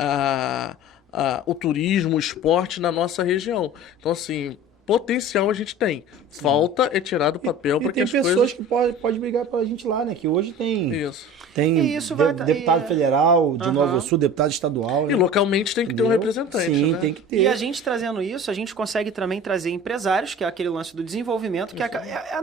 o turismo, o esporte na nossa região. Então, assim, potencial a gente tem. Falta é tirar do papel para que as coisas... tem pessoas que podem brigar pra gente lá, né? Que hoje tem... Isso. Tem E isso vai deputado federal de Nova Iguaçu, deputado estadual. E localmente tem que ter um representante, Sim, né? tem que ter. E a gente trazendo isso, a gente consegue também trazer empresários, que é aquele lance do desenvolvimento, que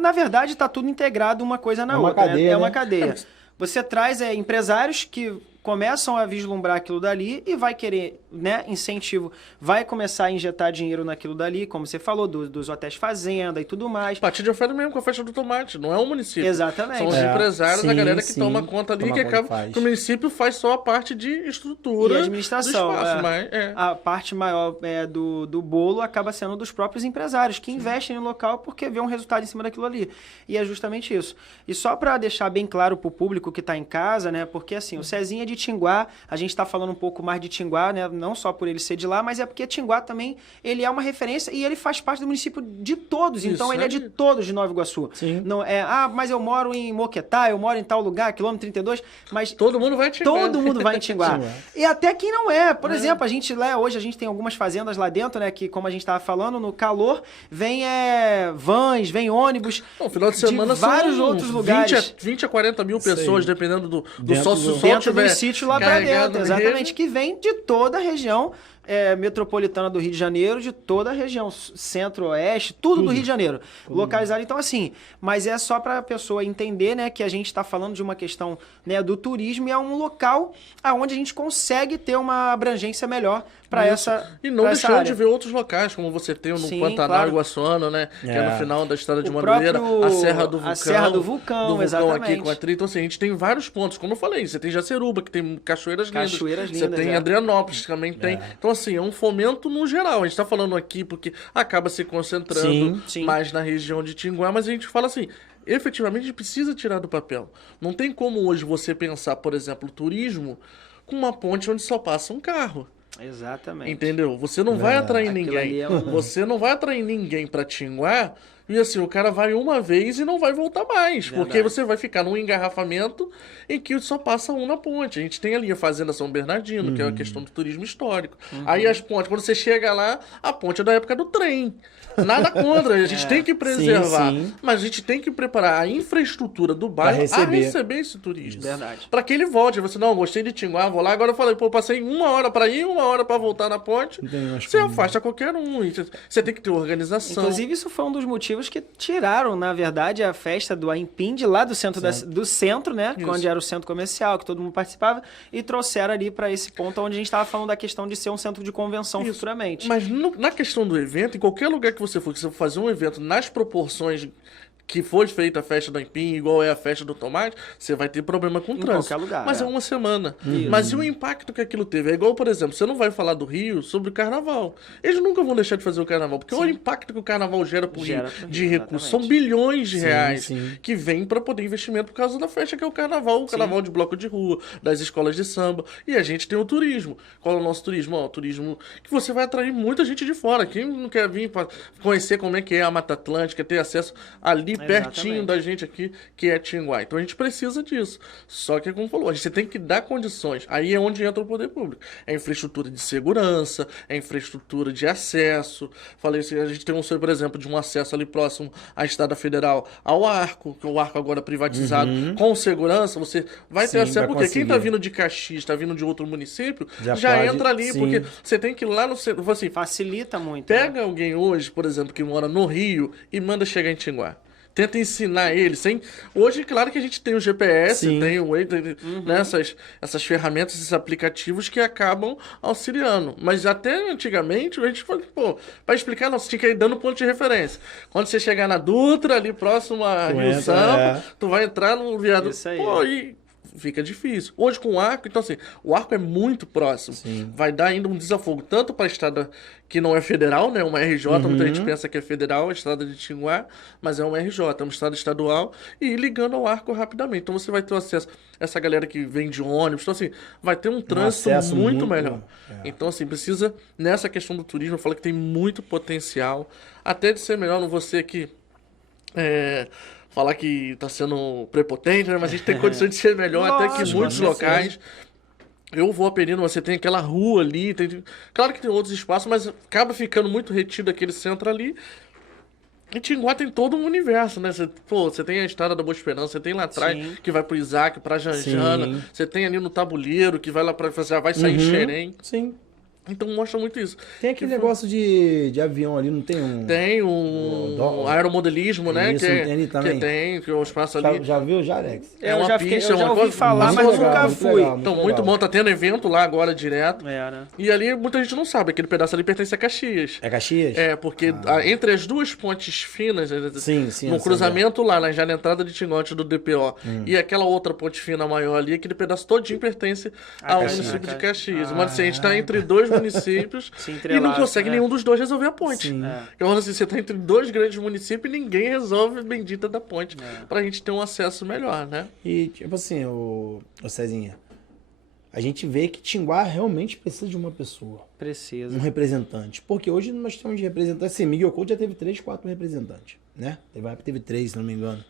na verdade está tudo integrado uma coisa na uma outra. cadeia, né? É uma né? cadeia. Você traz empresários que começam a vislumbrar aquilo dali e vai querer, né, incentivo, vai começar a injetar dinheiro naquilo dali, como você falou, dos hotéis fazenda e tudo mais. Partir de oferta mesmo com a festa do tomate, não é o município. Exatamente. São os empresários, a galera que toma conta ali, que acaba que o município faz só a parte de estrutura e administração. do espaço, mas a parte maior do bolo acaba sendo dos próprios empresários, que investem no local porque vê um resultado em cima daquilo ali. E é justamente isso. E só para deixar bem claro para o público que está em casa, né, porque assim, o Cezinha é de Tinguá, a gente está falando um pouco mais de Tinguá, né, não só por ele ser de lá, mas é porque Tinguá também, ele é uma referência e ele faz parte do município de todos, então ele é de todos de Nova Iguaçu. Sim. Não mas eu moro em Moquetá, eu moro em tal lugar, quilômetro 32, mas todo mundo vai em Tinguá. Todo mundo vai em Tinguá. E até quem não é. Por exemplo, hoje a gente tem algumas fazendas lá dentro, né, que como a gente estava falando, no calor, vem vans, vem ônibus. No final de semana vários são outros lugares. 20 a 40 mil pessoas, dependendo do sócio. Dentro do sítio lá pra dentro, exatamente, rede. que vem de toda a região metropolitana do Rio de Janeiro, de toda a região, centro-oeste, tudo do Rio de Janeiro, localizado. Então, assim, mas é só para a pessoa entender, né, que a gente está falando de uma questão, né, do turismo e é um local onde a gente consegue ter uma abrangência melhor para essa E não pra essa deixando área. de ver outros locais, como você tem no Sim, Pantanal claro. Iguaçuano, né? Que é no final da estrada de O Madureira, próprio- a Serra do Vulcão. a Serra do Vulcão, aqui exatamente. com a trilha. Então, assim, a gente tem vários pontos. Como eu falei, você tem Jaceruba, que tem cachoeiras lindas. Cachoeiras Você lindas, tem Adrianópolis, que também tem. Então, assim, é um fomento no geral. A gente tá falando aqui porque acaba se concentrando Sim. mais na região de Tinguá, mas a gente fala assim, efetivamente a gente precisa tirar do papel. Não tem como hoje você pensar, por exemplo, turismo com uma ponte onde só passa um carro. Exatamente. Entendeu? Você não vai atrair Aquilo ninguém. ali é um- Você não vai atrair ninguém pra Tinguá. E assim, o cara vai uma vez e não vai voltar mais. Verdade. Porque você vai ficar num engarrafamento em que só passa um na ponte. A gente tem ali a Fazenda São Bernardino, que é uma questão do turismo histórico. Aí as pontes, quando você chega lá, a ponte é da época do trem. Nada contra, a gente tem que preservar. sim. Mas a gente tem que preparar a infraestrutura do bairro a receber esse turismo. Verdade. Pra que ele volte. Você, não, gostei de Tinguá, vou lá. Agora eu falei, pô, passei 1 hora pra ir, 1 hora pra voltar na ponte. Você afasta qualquer um. Você tem que ter organização. Inclusive, isso foi um dos motivos que tiraram, na verdade, a festa do Aimpim de lá do centro, do centro, né? Isso. Onde era o centro comercial, que todo mundo participava, e trouxeram ali para esse ponto onde a gente estava falando da questão de ser um centro de convenção Isso. futuramente. Mas na questão do evento, em qualquer lugar que você for fazer um evento nas proporções que foi feita a festa do Aipim, igual é a festa do Tomate, você vai ter problema com o trânsito. qualquer lugar, Mas é uma semana. Mas e o impacto que aquilo teve? É igual, por exemplo, você não vai falar do Rio sobre o carnaval. Eles nunca vão deixar de fazer o carnaval, porque olha o impacto que o carnaval gera pro Rio de recursos. São bilhões de reais que vêm para poder investimento por causa da festa, que é o carnaval de bloco de rua, das escolas de samba. E a gente tem o turismo. Qual é o nosso turismo? Ó, o turismo que você vai atrair muita gente de fora. Quem não quer vir para conhecer como é que é a Mata Atlântica, ter acesso ali pertinho da gente aqui, que é Tinguá. Então a gente precisa disso. Só que, como falou, a gente tem que dar condições. Aí é onde entra o poder público. É infraestrutura de segurança, é infraestrutura de acesso. Falei assim, a gente tem um sonho, por exemplo, de um acesso ali próximo à Estrada Federal ao Arco, que o Arco agora é privatizado, com segurança, você vai ter acesso, porque quem tá vindo de Caxias, tá vindo de outro município, já entra ali, porque você tem que ir lá no centro. Assim, facilita muito. pega alguém hoje, por exemplo, que mora no Rio e manda chegar em Tinguá. Tenta ensinar ele. Hoje, claro que a gente tem o GPS, tem o Waze, né, essas ferramentas, esses aplicativos que acabam auxiliando. Mas até antigamente, a gente falou, pô, para explicar, não, você tinha que ir dando ponto de referência. Quando você chegar na Dutra, ali próximo a Rio Samba, tu vai entrar no viaduto. Isso aí. Pô, e fica difícil. Hoje com o Arco, então assim, o Arco é muito próximo. Vai dar ainda um desafogo, tanto para a estrada que não é federal, né? Uma RJ, muita gente pensa que é federal, a estrada de Tinguá, mas é uma RJ, é uma estrada estadual, e ir ligando ao Arco rapidamente. Então você vai ter acesso a essa galera que vem de ônibus, então assim, vai ter um trânsito muito melhor. Então assim, precisa, nessa questão do turismo, eu falo que tem muito potencial, até de ser melhor, não vou ser aqui falar que tá sendo prepotente, né? Mas a gente tem condições de ser melhor, até que muitos locais. Eu vou a Penino, você tem aquela rua ali, claro que tem outros espaços, mas acaba ficando muito retido aquele centro ali. E Tinguá tem todo um universo, né? Você tem a Estrada da Boa Esperança, você tem lá atrás que vai pro Isaac, pra Janjana, você tem ali no Tabuleiro, que vai lá pra já vai sair em Xerém. Sim. Então mostra muito isso. Tem aquele negócio de avião ali, não tem um... Tem um aeromodelismo, né? Isso, tem ali também. Que é o espaço ali. Já viu já, Alex? Eu já ouvi falar, mas nunca fui. Então, muito bom. Tá tendo evento lá agora, direto. Né? E ali, muita gente não sabe. Aquele pedaço ali pertence a Caxias. É Caxias? É, porque entre as duas pontes finas, sim, no cruzamento lá, já na entrada de Tingote do DPO, e aquela outra ponte fina maior ali, aquele pedaço todinho pertence ao município de Caxias. Mas assim, a gente tá entre dois municípios e não consegue nenhum dos dois resolver a ponte. Então, assim, você tá entre dois grandes municípios e ninguém resolve a bendita da ponte pra gente ter um acesso melhor, né? E, tipo assim, o Cezinha, a gente vê que Tinguá realmente precisa de uma pessoa. Precisa. Um representante. Porque hoje nós temos de representantes. Assim, Miguel Couto já teve 3, 4 representantes, né? Teve 3, se não me engano.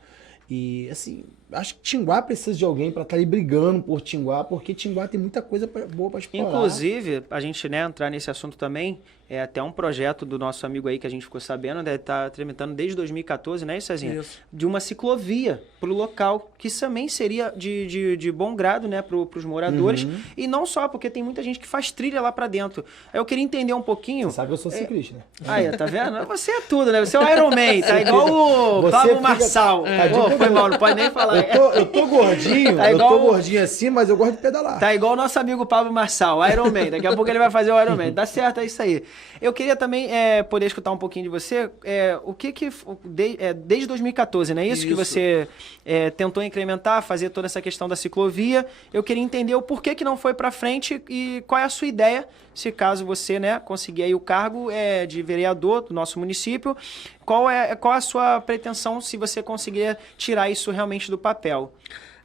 E, assim, acho que Tinguá precisa de alguém para estar ali brigando por Tinguá, porque Tinguá tem muita coisa boa para explorar. Inclusive, a gente, né, entrar nesse assunto também, é até um projeto do nosso amigo aí que a gente ficou sabendo, deve estar tramitando desde 2014, né, Cezinha? Isso. De uma ciclovia para o local, que também seria de bom grado, né, para os moradores. E não só, porque tem muita gente que faz trilha lá para dentro. Eu queria entender um pouquinho... Você sabe que eu sou ciclista, né? Aí, tá vendo? Você é tudo, né? Você é o Iron Man, tá igual o Pablo Marçal. Foi mal, não pode nem falar. Eu tô gordinho, tá igual... eu tô gordinho assim, mas eu gosto de pedalar. Tá igual o nosso amigo Pablo Marçal, Iron Man. Daqui a pouco ele vai fazer o Iron Man. Dá certo, é isso aí. Eu queria também poder escutar um pouquinho de você. O que desde 2014, não é isso? Que você tentou incrementar, fazer toda essa questão da ciclovia. Eu queria entender o porquê que não foi pra frente e qual é a sua ideia, se caso você, né, conseguir aí o cargo de vereador do nosso município. Qual a sua pretensão se você conseguir tirar isso realmente do papel?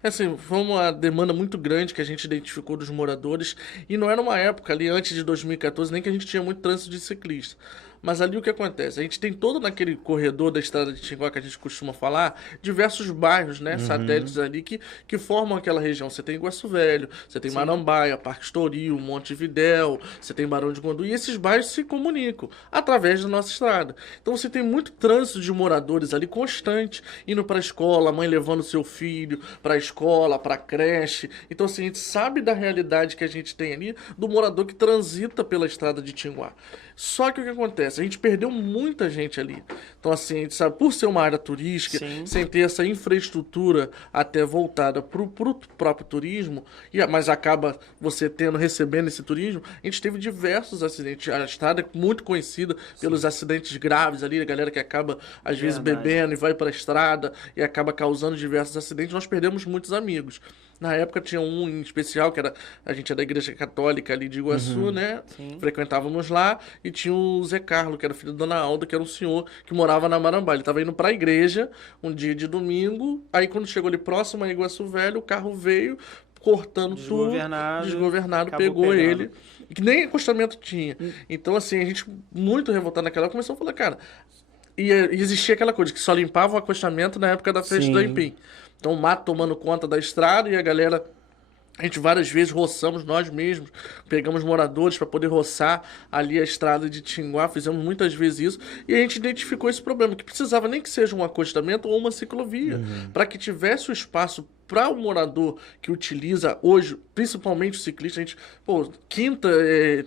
Assim, foi uma demanda muito grande que a gente identificou dos moradores, e não era uma época ali, antes de 2014, nem que a gente tinha muito trânsito de ciclista. Mas ali o que acontece? A gente tem todo naquele corredor da estrada de Tinguá que a gente costuma falar, diversos bairros, né, satélites ali que formam aquela região. Você tem Iguaçu Velho, você tem Marambaia, Parque Estoril, Montevidéu, você tem Barão de Guandu, e esses bairros se comunicam através da nossa estrada. Então você tem muito trânsito de moradores ali constante, indo para a escola, a mãe levando seu filho para a escola, para a creche. Então assim, a gente sabe da realidade que a gente tem ali do morador que transita pela estrada de Tinguá. Só que o que acontece? A gente perdeu muita gente ali. Então, assim, a gente sabe, por ser uma área turística, sem ter essa infraestrutura até voltada para o próprio turismo, mas acaba você recebendo esse turismo, a gente teve diversos acidentes. A estrada é muito conhecida pelos acidentes graves ali, a galera que acaba, às vezes, bebendo e vai para a estrada e acaba causando diversos acidentes. Nós perdemos muitos amigos. Na época tinha um em especial, que era, a gente é da igreja católica ali de Iguaçu, né? Frequentávamos lá, e tinha o Zé Carlos, que era filho da Dona Alda, que era um senhor que morava na Marambá. Ele estava indo para a igreja um dia de domingo, aí quando chegou ali próximo a Iguaçu Velho, o carro veio cortando tudo, desgovernado, pegou ele, que nem acostamento tinha. Então assim, a gente muito revoltado naquela época, começou a falar, cara, e existia aquela coisa, que só limpava o acostamento na época da festa do Aipim. Então o mato tomando conta da estrada, e a galera, a gente várias vezes roçamos nós mesmos, pegamos moradores para poder roçar ali a estrada de Tinguá, fizemos muitas vezes isso, e a gente identificou esse problema, que precisava nem que seja um acostamento ou uma ciclovia, para que tivesse o espaço para o morador que utiliza hoje, principalmente o ciclista. A gente,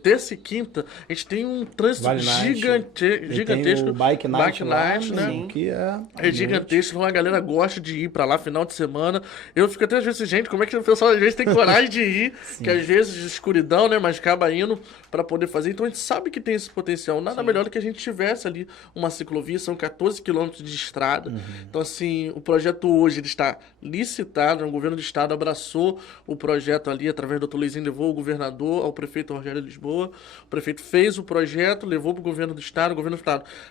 terça e quinta, a gente tem um trânsito gigantesco. O Bike Night, lá, né? Que é gigantesco, então a galera gosta de ir para lá final de semana. Eu fico até às vezes, gente, como é que o pessoal às vezes tem coragem de ir, que às vezes de escuridão, né, mas acaba indo para poder fazer. Então a gente sabe que tem esse potencial. Nada melhor do que a gente tivesse ali uma ciclovia, são 14 quilômetros de estrada. Então assim, o projeto hoje ele está licitado. O governo do estado abraçou o projeto ali, através do Dr. Luizinho, levou o governador ao prefeito Rogério Lisboa. O prefeito fez o projeto, levou para o governo do estado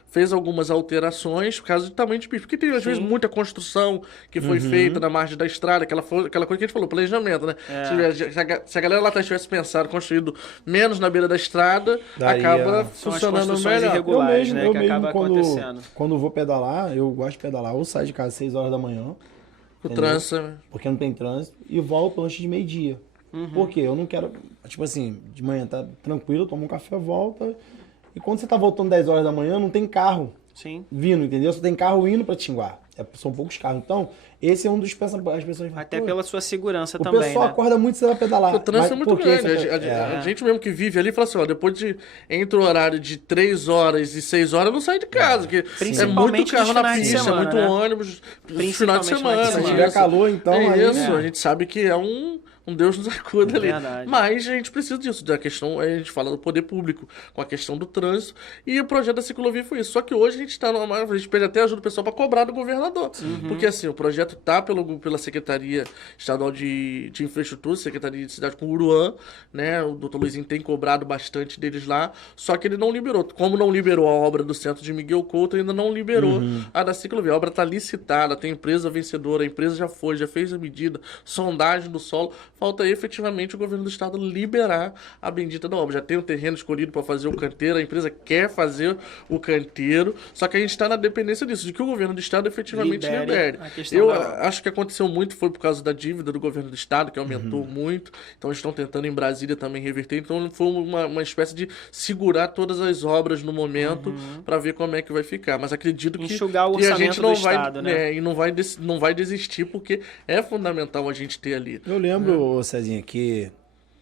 fez algumas alterações, por causa do tamanho de pista, porque tem às vezes muita construção que foi feita na margem da estrada, aquela coisa que a gente falou, planejamento, né? Se a galera lá atrás tivesse pensado, construído menos na beira da estrada, acaba funcionando melhor. Irregulares, eu mesmo, acaba acontecendo. Quando vou pedalar, eu gosto de pedalar, ou saio de casa às 6 horas da manhã, o trânsito. Porque não tem trânsito. E volto antes de meio-dia. Por quê? Eu não quero... Tipo assim, de manhã tá tranquilo, tomo um café, volta. E quando você tá voltando 10 horas da manhã, não tem carro vindo, entendeu? Só tem carro indo pra Tinguá. São poucos carros. Então, esse é um dos pensamentos. As pessoas até pela sua segurança também, também, o pessoal acorda muito cedo pra pedalar. O trânsito é muito grande. A gente mesmo que vive ali fala assim, ó, depois entre o horário de 3 horas e 6 horas, eu não saio de casa, porque é muito carro na pista, é muito ônibus, final de semana. Se tiver calor, então... A gente sabe que é um Deus nos acuda ali. Mas a gente precisa disso, da questão, a gente fala do poder público, com a questão do trânsito, e o projeto da ciclovia foi isso. Só que hoje a gente está numa... A gente pede até ajuda do pessoal para cobrar do governador. Porque assim, o projeto tá pela Secretaria Estadual de Infraestrutura, Secretaria de Cidade com Uruã, né? O doutor Luizinho tem cobrado bastante deles lá, só que ele não liberou. Como não liberou a obra do centro de Miguel Couto, ainda não liberou a da ciclovia. A obra está licitada, tem empresa vencedora, a empresa já fez a medida, sondagem do solo. Falta efetivamente o governo do estado liberar a bendita da obra. Já tem um terreno escolhido para fazer o canteiro, a empresa quer fazer o canteiro, só que a gente está na dependência disso, de que o governo do estado efetivamente libere. Eu acho que aconteceu muito, foi por causa da dívida do governo do estado, que aumentou muito, então eles estão tentando em Brasília também reverter, então foi uma espécie de segurar todas as obras no momento para ver como é que vai ficar, mas acredito que enxugar o orçamento a gente não do estado, né? E não vai desistir, porque é fundamental a gente ter ali. Eu lembro, Cezinha, que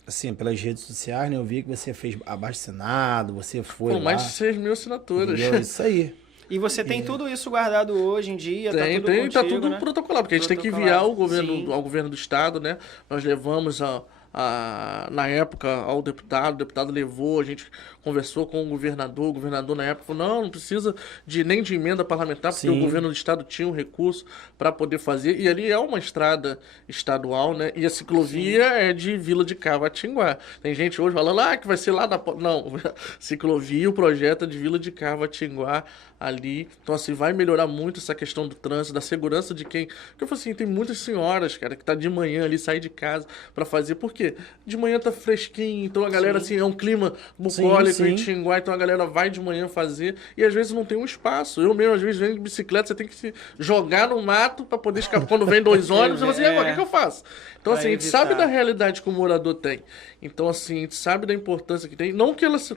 assim, pelas redes sociais, né, eu vi que você fez abaixo-assinado, você foi lá. Mais de 6 mil assinaturas. Isso aí. E você tem tudo isso guardado hoje em dia? Tá tudo protocolado, porque a gente tem que enviar ao governo do estado, né? Nós levamos na época ao deputado, o deputado levou, a gente conversou com o governador na época falou, não precisa nem de emenda parlamentar, porque o governo do estado tinha um recurso para poder fazer, e ali é uma estrada estadual, né? E a ciclovia é de Vila de Cavatinguá. Tem gente hoje falando, que vai ser lá da... Não, ciclovia, o projeto é de Vila de Cavatinguá ali. Então, assim, vai melhorar muito essa questão do trânsito, da segurança de quem... Porque eu falo assim, tem muitas senhoras, cara, que tá de manhã ali, sair de casa para fazer. Por quê? De manhã tá fresquinho, então a galera, assim, é um clima bucólico em Tinguá, então a galera vai de manhã fazer e às vezes não tem um espaço. Eu mesmo, às vezes, venho de bicicleta, você tem que se jogar no mato para poder escapar. Quando vem 2 ônibus, você fala assim, o que eu faço? Então, assim, a gente sabe da realidade que o morador tem. Então, assim, a gente sabe da importância que tem. Não que elas...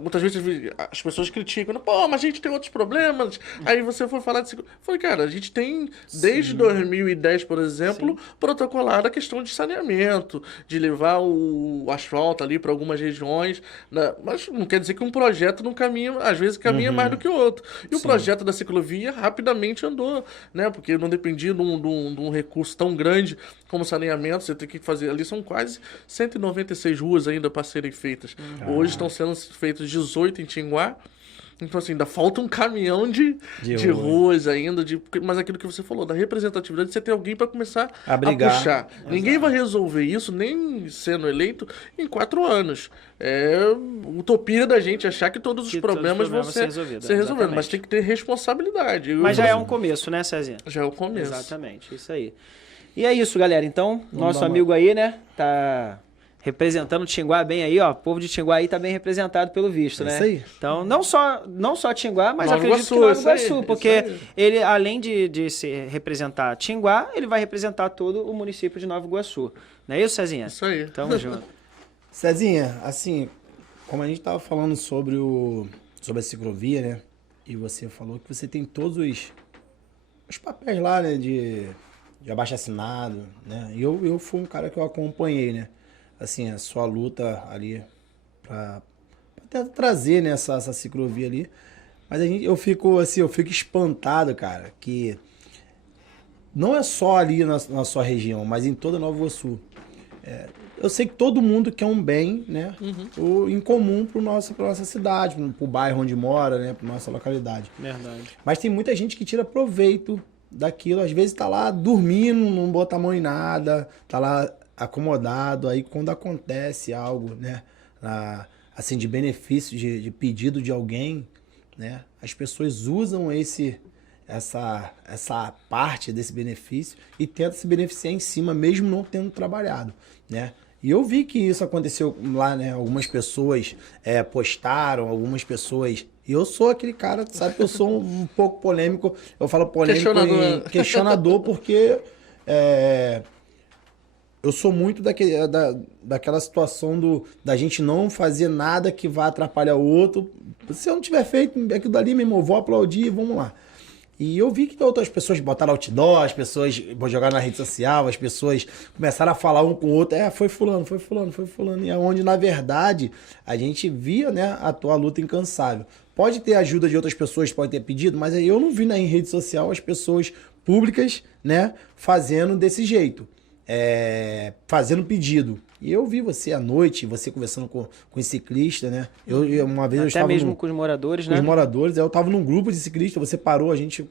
muitas vezes as pessoas criticam, mas a gente tem outros problemas. Aí você for falar de... Falei, cara, a gente tem, desde 2010, por exemplo, protocolado a questão de saneamento, de levar o asfalto ali para algumas regiões, né? Mas não quer dizer que um projeto não caminha, às vezes caminha mais do que o outro. E o projeto da ciclovia rapidamente andou, né? Porque não dependia de um recurso tão grande como saneamento, você tem que fazer... Ali são quase 196 ruas ainda para serem feitas. Hoje estão sendo feitos 18 em Tinguá. Então, assim, ainda falta um caminhão de ruas ainda. Mas aquilo que você falou, da representatividade, você tem alguém para começar a puxar. Exato. Ninguém vai resolver isso, nem sendo eleito, em 4 anos. É utopia da gente achar que todos os problemas vão ser resolvidos. Mas tem que ter responsabilidade. Mas já é um começo, né, Cezinha? Já é o começo. Exatamente, isso aí. E é isso, galera. Então, nosso amigo aí, né, tá representando o Tinguá bem aí, ó. O povo de Tinguá aí tá bem representado pelo visto, né? Isso aí. Então, não só Tinguá, mas Nova acredito Iguaçu, que Nova Iguaçu, aí, porque ele, além de se representar Tinguá, ele vai representar todo o município de Nova Iguaçu. Não é isso, Cezinha? Isso aí. Tamo junto. Cezinha, assim, como a gente tava falando sobre a ciclovia, né? E você falou que você tem todos os papéis lá, né? De abaixo-assinado, né? E eu fui um cara que eu acompanhei, né? Assim, a sua luta ali pra tentar trazer, né, essa ciclovia ali. Mas eu fico espantado, cara, que não é só ali na sua região, mas em toda Nova Iguaçu. Eu sei que todo mundo quer um bem, né? Em comum pra nossa cidade, pro bairro onde mora, né? Pra nossa localidade. Verdade. Mas tem muita gente que tira proveito daquilo. Às vezes tá lá dormindo, não bota a mão em nada, tá lá acomodado. Aí quando acontece algo, né? Assim, de benefício, de pedido de alguém, né? As pessoas usam essa parte desse benefício e tentam se beneficiar em cima, mesmo não tendo trabalhado, né? E eu vi que isso aconteceu lá, né? Algumas pessoas postaram, algumas pessoas... E eu sou aquele cara, sabe que eu sou um pouco polêmico. Eu falo polêmico questionador porque eu sou muito daquela situação da gente não fazer nada que vá atrapalhar o outro. Se eu não tiver feito aquilo dali, meu irmão, vou aplaudir, vamos lá. E eu vi que outras pessoas botaram outdoor, as pessoas jogaram na rede social, as pessoas começaram a falar um com o outro, foi fulano, foi fulano, foi fulano. E é onde, na verdade, a gente via, né, a tua luta incansável. Pode ter ajuda de outras pessoas, pode ter pedido, mas eu não vi em rede social as pessoas públicas, né, fazendo desse jeito, fazendo pedido. E eu vi você à noite, você conversando com os ciclistas, né? Uma vez eu estava mesmo com os moradores, né? Com os moradores. Eu estava num grupo de ciclistas, você parou, a gente...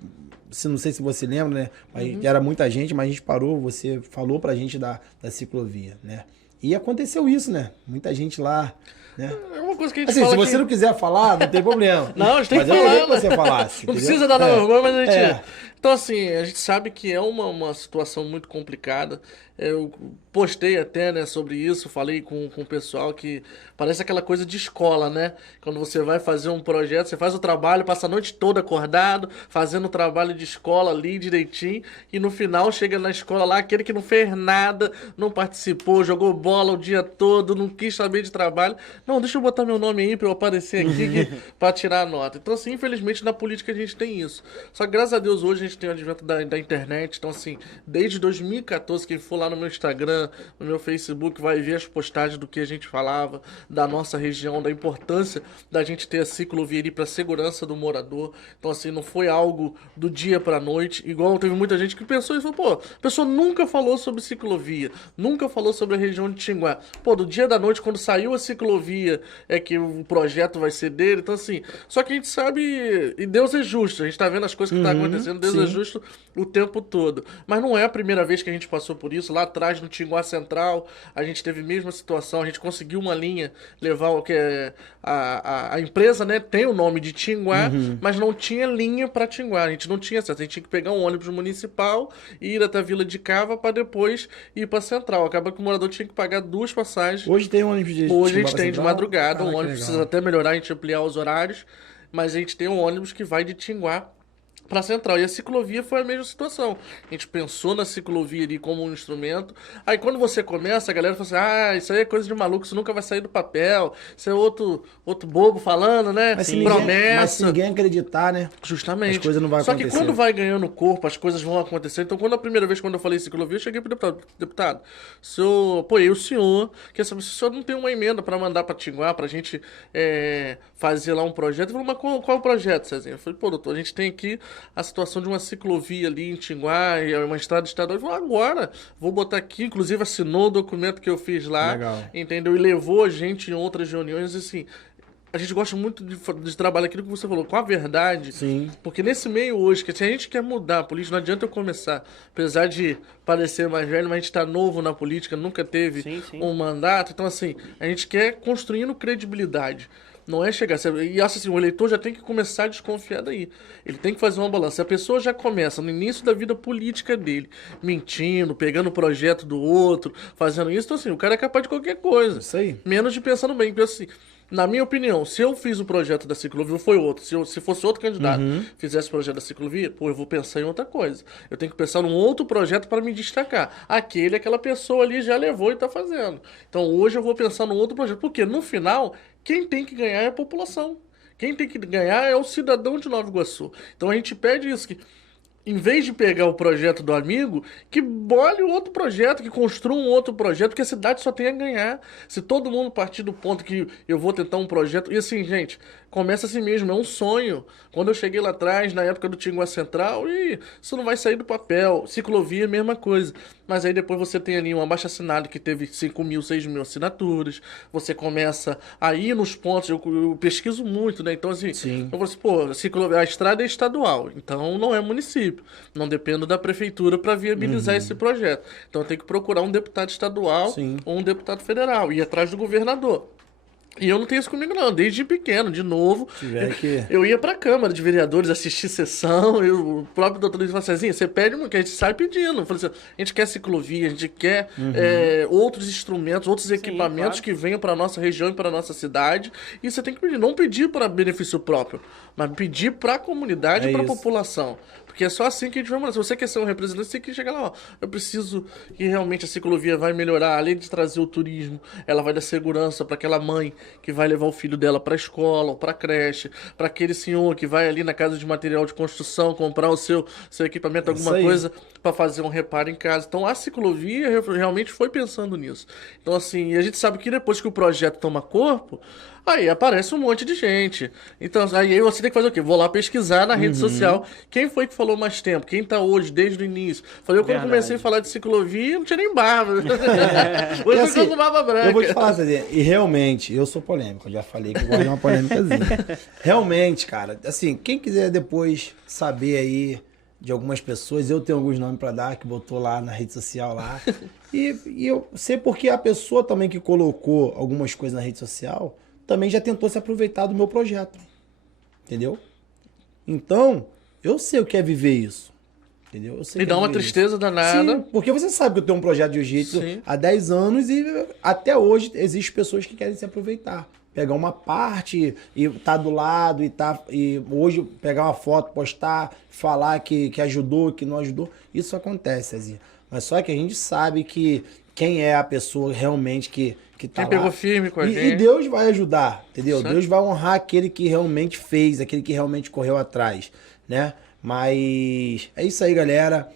Não sei se você lembra, né? Mas era muita gente, mas a gente parou, você falou pra gente da ciclovia, né? E aconteceu isso, né? Muita gente lá, né? É uma coisa que a gente assim, fala se você não quiser falar, não tem problema. Não, a gente tem que falar. Mas eu queria que você falasse. Não entendeu? precisa dar normal, mas a gente... Então, assim, a gente sabe que é uma situação muito complicada. Eu postei até, né, sobre isso, falei com o pessoal que parece aquela coisa de escola, né? Quando você vai fazer um projeto, você faz o trabalho, passa a noite toda acordado, fazendo o trabalho de escola ali direitinho, e no final chega na escola lá, aquele que não fez nada, não participou, jogou bola o dia todo, não quis saber de trabalho. Não, deixa eu botar meu nome aí pra eu aparecer aqui pra tirar a nota. Então, assim, infelizmente na política a gente tem isso. Só que graças a Deus hoje a gente gente tem o advento da internet. Então, assim, desde 2014, quem for lá no meu Instagram, no meu Facebook, vai ver as postagens do que a gente falava, da nossa região, da importância da gente ter a ciclovia ali para segurança do morador. Então, assim, não foi algo do dia para noite, igual teve muita gente que pensou e falou, pô, a pessoa nunca falou sobre ciclovia, nunca falou sobre a região de Tinguá. Pô, do dia da noite, quando saiu a ciclovia, é que o projeto vai ser dele. Então, assim, só que a gente sabe, e Deus é justo, a gente tá vendo as coisas que tá acontecendo, Deus é justo o tempo todo. Mas não é a primeira vez que a gente passou por isso. Lá atrás, no Tinguá Central, a gente teve a mesma situação, a gente conseguiu uma linha, levar o que é a empresa, né, tem o nome de Tinguá, mas não tinha linha para Tinguá, a gente não tinha acesso, a gente tinha que pegar um ônibus municipal e ir até a Vila de Cava para depois ir para Central. Acaba que o morador tinha que pagar 2 passagens. Hoje tem um ônibus de Hoje a Tinguá gente pra tem de Central? madrugada, um Que ônibus legal. precisa até melhorar, a gente ampliar os horários, mas a gente tem um ônibus que vai de Tinguá para Central. E a ciclovia foi a mesma situação. A gente pensou na ciclovia ali como um instrumento. Aí quando você começa, a galera fala assim, ah, isso aí é coisa de maluco, isso nunca vai sair do papel, isso é outro bobo falando, né? Mas se Promessa. ninguém acreditar, né? Justamente. As coisas não vão Só acontecer. que quando vai ganhando corpo, as coisas vão acontecer. Então, quando a primeira vez quando eu falei ciclovia, eu cheguei pro deputado, apoiei o senhor, quer saber se o senhor não tem uma emenda para mandar para Tinguá, pra gente fazer lá um projeto. Ele falou, mas qual é o projeto, Cezinha? Eu falei, pô, doutor, a gente tem aqui a situação de uma ciclovia ali em Tinguá, e uma estrada estadual. Ele falou, agora, vou botar aqui, inclusive assinou o documento que eu fiz lá, Legal. entendeu? E levou a gente em outras reuniões, assim, a gente gosta muito de trabalhar aquilo que você falou, com a verdade. Sim. Porque nesse meio hoje, que se a gente quer mudar a política, não adianta eu começar. Apesar de parecer mais velho, mas a gente está novo na política, nunca teve um mandato. Então, assim, a gente quer construindo credibilidade. Não é chegar... E acho assim, o eleitor já tem que começar a desconfiar daí. Ele tem que fazer uma balança. Se a pessoa já começa no início da vida política dele, mentindo, pegando o projeto do outro, fazendo isso, então assim, o cara é capaz de qualquer coisa. Isso aí. Menos de pensar no bem. Porque assim, na minha opinião, se eu fiz o projeto da ciclovia, foi outro. Se fosse outro candidato fizesse o projeto da ciclovia, pô, eu vou pensar em outra coisa. Eu tenho que pensar num outro projeto para me destacar. Aquela pessoa ali já levou e tá fazendo. Então hoje eu vou pensar num outro projeto. Porque no final, quem tem que ganhar é a população. Quem tem que ganhar é o cidadão de Nova Iguaçu. Então a gente pede isso, que em vez de pegar o projeto do amigo, que bole outro projeto, que construa um outro projeto, porque a cidade só tem a ganhar. Se todo mundo partir do ponto que eu vou tentar um projeto... E assim, gente, começa assim mesmo, é um sonho. Quando eu cheguei lá atrás, na época do Tinguá Central, isso não vai sair do papel. Ciclovia, mesma coisa. Mas aí depois você tem ali um abaixo-assinado que teve 5.000, 6.000 assinaturas. Você começa a ir nos pontos, eu pesquiso muito, né? Então assim, eu falo assim, pô, a estrada é estadual, então não é município. Não dependo da prefeitura para viabilizar esse projeto. Então eu tenho que procurar um deputado estadual ou um deputado federal, ir atrás do governador. E eu não tenho isso comigo não, desde pequeno, de novo, eu ia pra Câmara de Vereadores assistir sessão, o próprio doutor Luiz Vacezinha, você pede, que a gente sai pedindo, eu falei assim, a gente quer ciclovia, a gente quer outros instrumentos, outros equipamentos que venham pra nossa região e pra nossa cidade, e você tem que pedir, não pedir para benefício próprio, mas pedir pra comunidade e pra população. Porque é só assim que a gente vai mudar. Se você quer ser um representante, você tem que chegar lá, ó. Eu preciso que realmente a ciclovia vai melhorar, além de trazer o turismo, ela vai dar segurança para aquela mãe que vai levar o filho dela para a escola ou para a creche, para aquele senhor que vai ali na casa de material de construção comprar o seu equipamento, alguma coisa para fazer um reparo em casa. Então a ciclovia realmente foi pensando nisso. Então assim, a gente sabe que depois que o projeto toma corpo, aí aparece um monte de gente. Então, aí você tem que fazer o quê? Vou lá pesquisar na rede social. Quem foi que falou mais tempo? Quem tá hoje, desde o início? Falei, quando comecei a falar de ciclovia, não tinha nem barba. Hoje eu tô com barba branca. Eu vou te falar, Cezinha, e realmente, eu sou polêmico, eu já falei que eu gosto de uma polêmicazinha. Realmente, cara, assim, quem quiser depois saber aí de algumas pessoas, eu tenho alguns nomes pra dar, que botou lá na rede social lá. E eu sei porque a pessoa também que colocou algumas coisas na rede social também já tentou se aproveitar do meu projeto, entendeu? Então, eu sei o que é viver isso, entendeu? Eu sei e dá uma tristeza danada. Sim, porque você sabe que eu tenho um projeto de jiu-jitsu há 10 anos e até hoje existem pessoas que querem se aproveitar. Pegar uma parte e tá do lado e hoje pegar uma foto, postar, falar que ajudou, que não ajudou. Isso acontece, Cezinha. Mas só que a gente sabe que quem é a pessoa realmente que tá lá. Quem pegou firme com a gente. E Deus vai ajudar, entendeu? Certo. Deus vai honrar aquele que realmente fez, aquele que realmente correu atrás, né? Mas é isso aí, galera.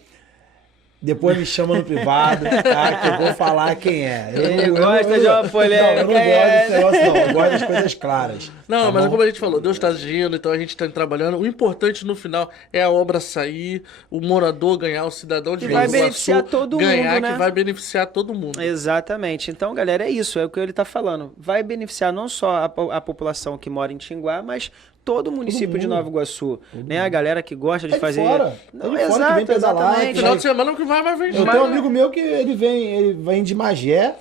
Depois me chama no privado, tá? Que eu vou falar quem é. Ele gosta de uma polêmica. Não, eu não gosto desse negócio, não. Eu gosto das coisas claras. Não, tá mas bom? como a gente falou, Deus está agindo, então a gente está trabalhando. O importante no final é a obra sair, o morador ganhar, o cidadão de Que vai Nova Iguaçu beneficiar todo mundo, ganhar, né? que vai beneficiar todo mundo. Exatamente. Então, galera, é isso. É o que ele está falando. Vai beneficiar não só a população que mora em Tinguá, mas todo o município de Nova Iguaçu. Né? A galera que gosta de fazer... Não, é de fora que vem pedalar. exatamente. Final de semana que vai mais Eu tenho um amigo meu que ele vem de Magé,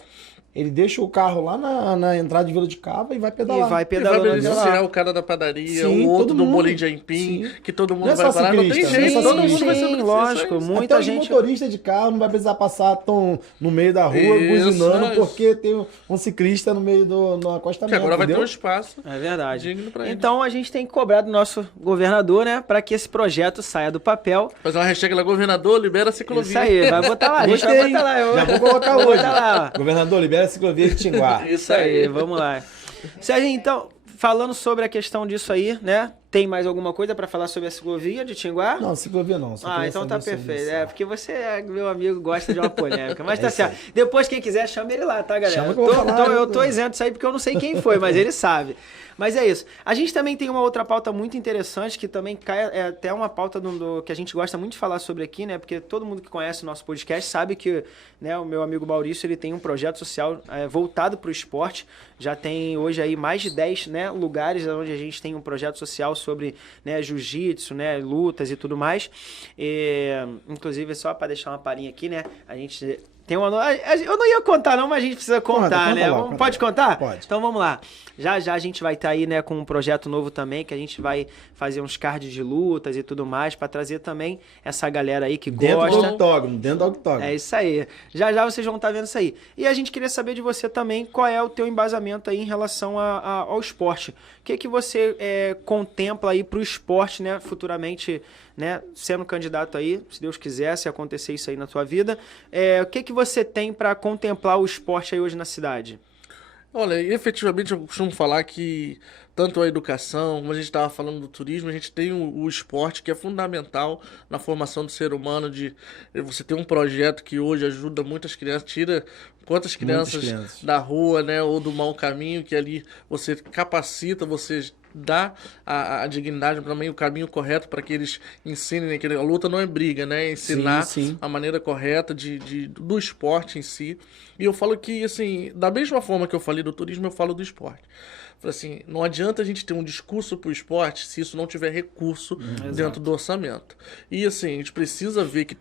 ele deixa o carro lá na entrada de Vila de Cava e vai pedalar. E vai E vai pedalando até beneficiar lá. o cara da padaria, Sim, o outro todo do mundo. bolinho de aipim, Sim. que todo mundo Não é vai só parar. Não tem ciclista, não é jeito, só todo mundo vai ser Sim, beneficiado. lógico. Até Muita os gente... motoristas de carro não vai precisar passar tão no meio da rua Isso, buzinando isso. porque tem um ciclista no meio do acostamento. Que agora vai ter entendeu? um espaço É verdade. digno pra ele. Então a gente tem que cobrar do nosso governador, né, para que esse projeto saia do papel. Fazer uma hashtag lá, governador, libera a ciclovia. Isso aí, vai botar lá, a gente vai Gostei, botar lá. Já vou colocar Vou hoje. botar lá, ó. Governador, libera a ciclovia de Tinguá. Isso aí, vamos lá. Sérgio, então, falando sobre a questão disso aí, né? Tem mais alguma coisa para falar sobre a ciclovia de Tinguá? Não, ciclovia não. Ah, então tá perfeito. Isso. É, porque você, meu amigo, gosta de uma polêmica. Mas tá certo. Depois, quem quiser, chama ele lá, tá, galera? Chama que eu vou falar, eu tô isento disso aí porque eu não sei quem foi, mas ele sabe. Mas é isso. A gente também tem uma outra pauta muito interessante, que também cai, é até uma pauta que a gente gosta muito de falar sobre aqui, né? Porque todo mundo que conhece o nosso podcast sabe que, né, o meu amigo Maurício, ele tem um projeto social voltado para o esporte. Já tem hoje aí mais de 10, né, lugares onde a gente tem um projeto social sobre, né, jiu-jitsu, né, lutas e tudo mais. Inclusive, só para deixar uma palhinha aqui, né? A gente... Eu não ia contar não, mas a gente precisa contar, né? Pode contar? Pode. Então vamos lá. Já a gente vai estar aí, né, com um projeto novo também, que a gente vai fazer uns cards de lutas e tudo mais, para trazer também essa galera aí que Dentro gosta. do octógono. É isso aí. Já vocês vão estar vendo isso aí. E a gente queria saber de você também qual é o teu embasamento aí em relação ao esporte. O que você contempla aí para o esporte, né, futuramente, né, sendo candidato aí, se Deus quiser, se acontecer isso aí na tua vida. O que você tem para contemplar o esporte aí hoje na cidade? Olha, efetivamente eu costumo falar que tanto a educação, como a gente estava falando do turismo, a gente tem o esporte que é fundamental na formação do ser humano, de você ter um projeto que hoje ajuda muitas crianças, tira quantas crianças da rua, né, ou do mau caminho, que ali você capacita, você dá a dignidade também, o caminho correto para que eles ensinem, né, que a luta não é briga, né, ensinar sim. a maneira correta do esporte em si. E eu falo que, assim, da mesma forma que eu falei do turismo, eu falo do esporte. Assim, não adianta a gente ter um discurso para o esporte se isso não tiver recurso dentro do orçamento. E assim, a gente precisa ver que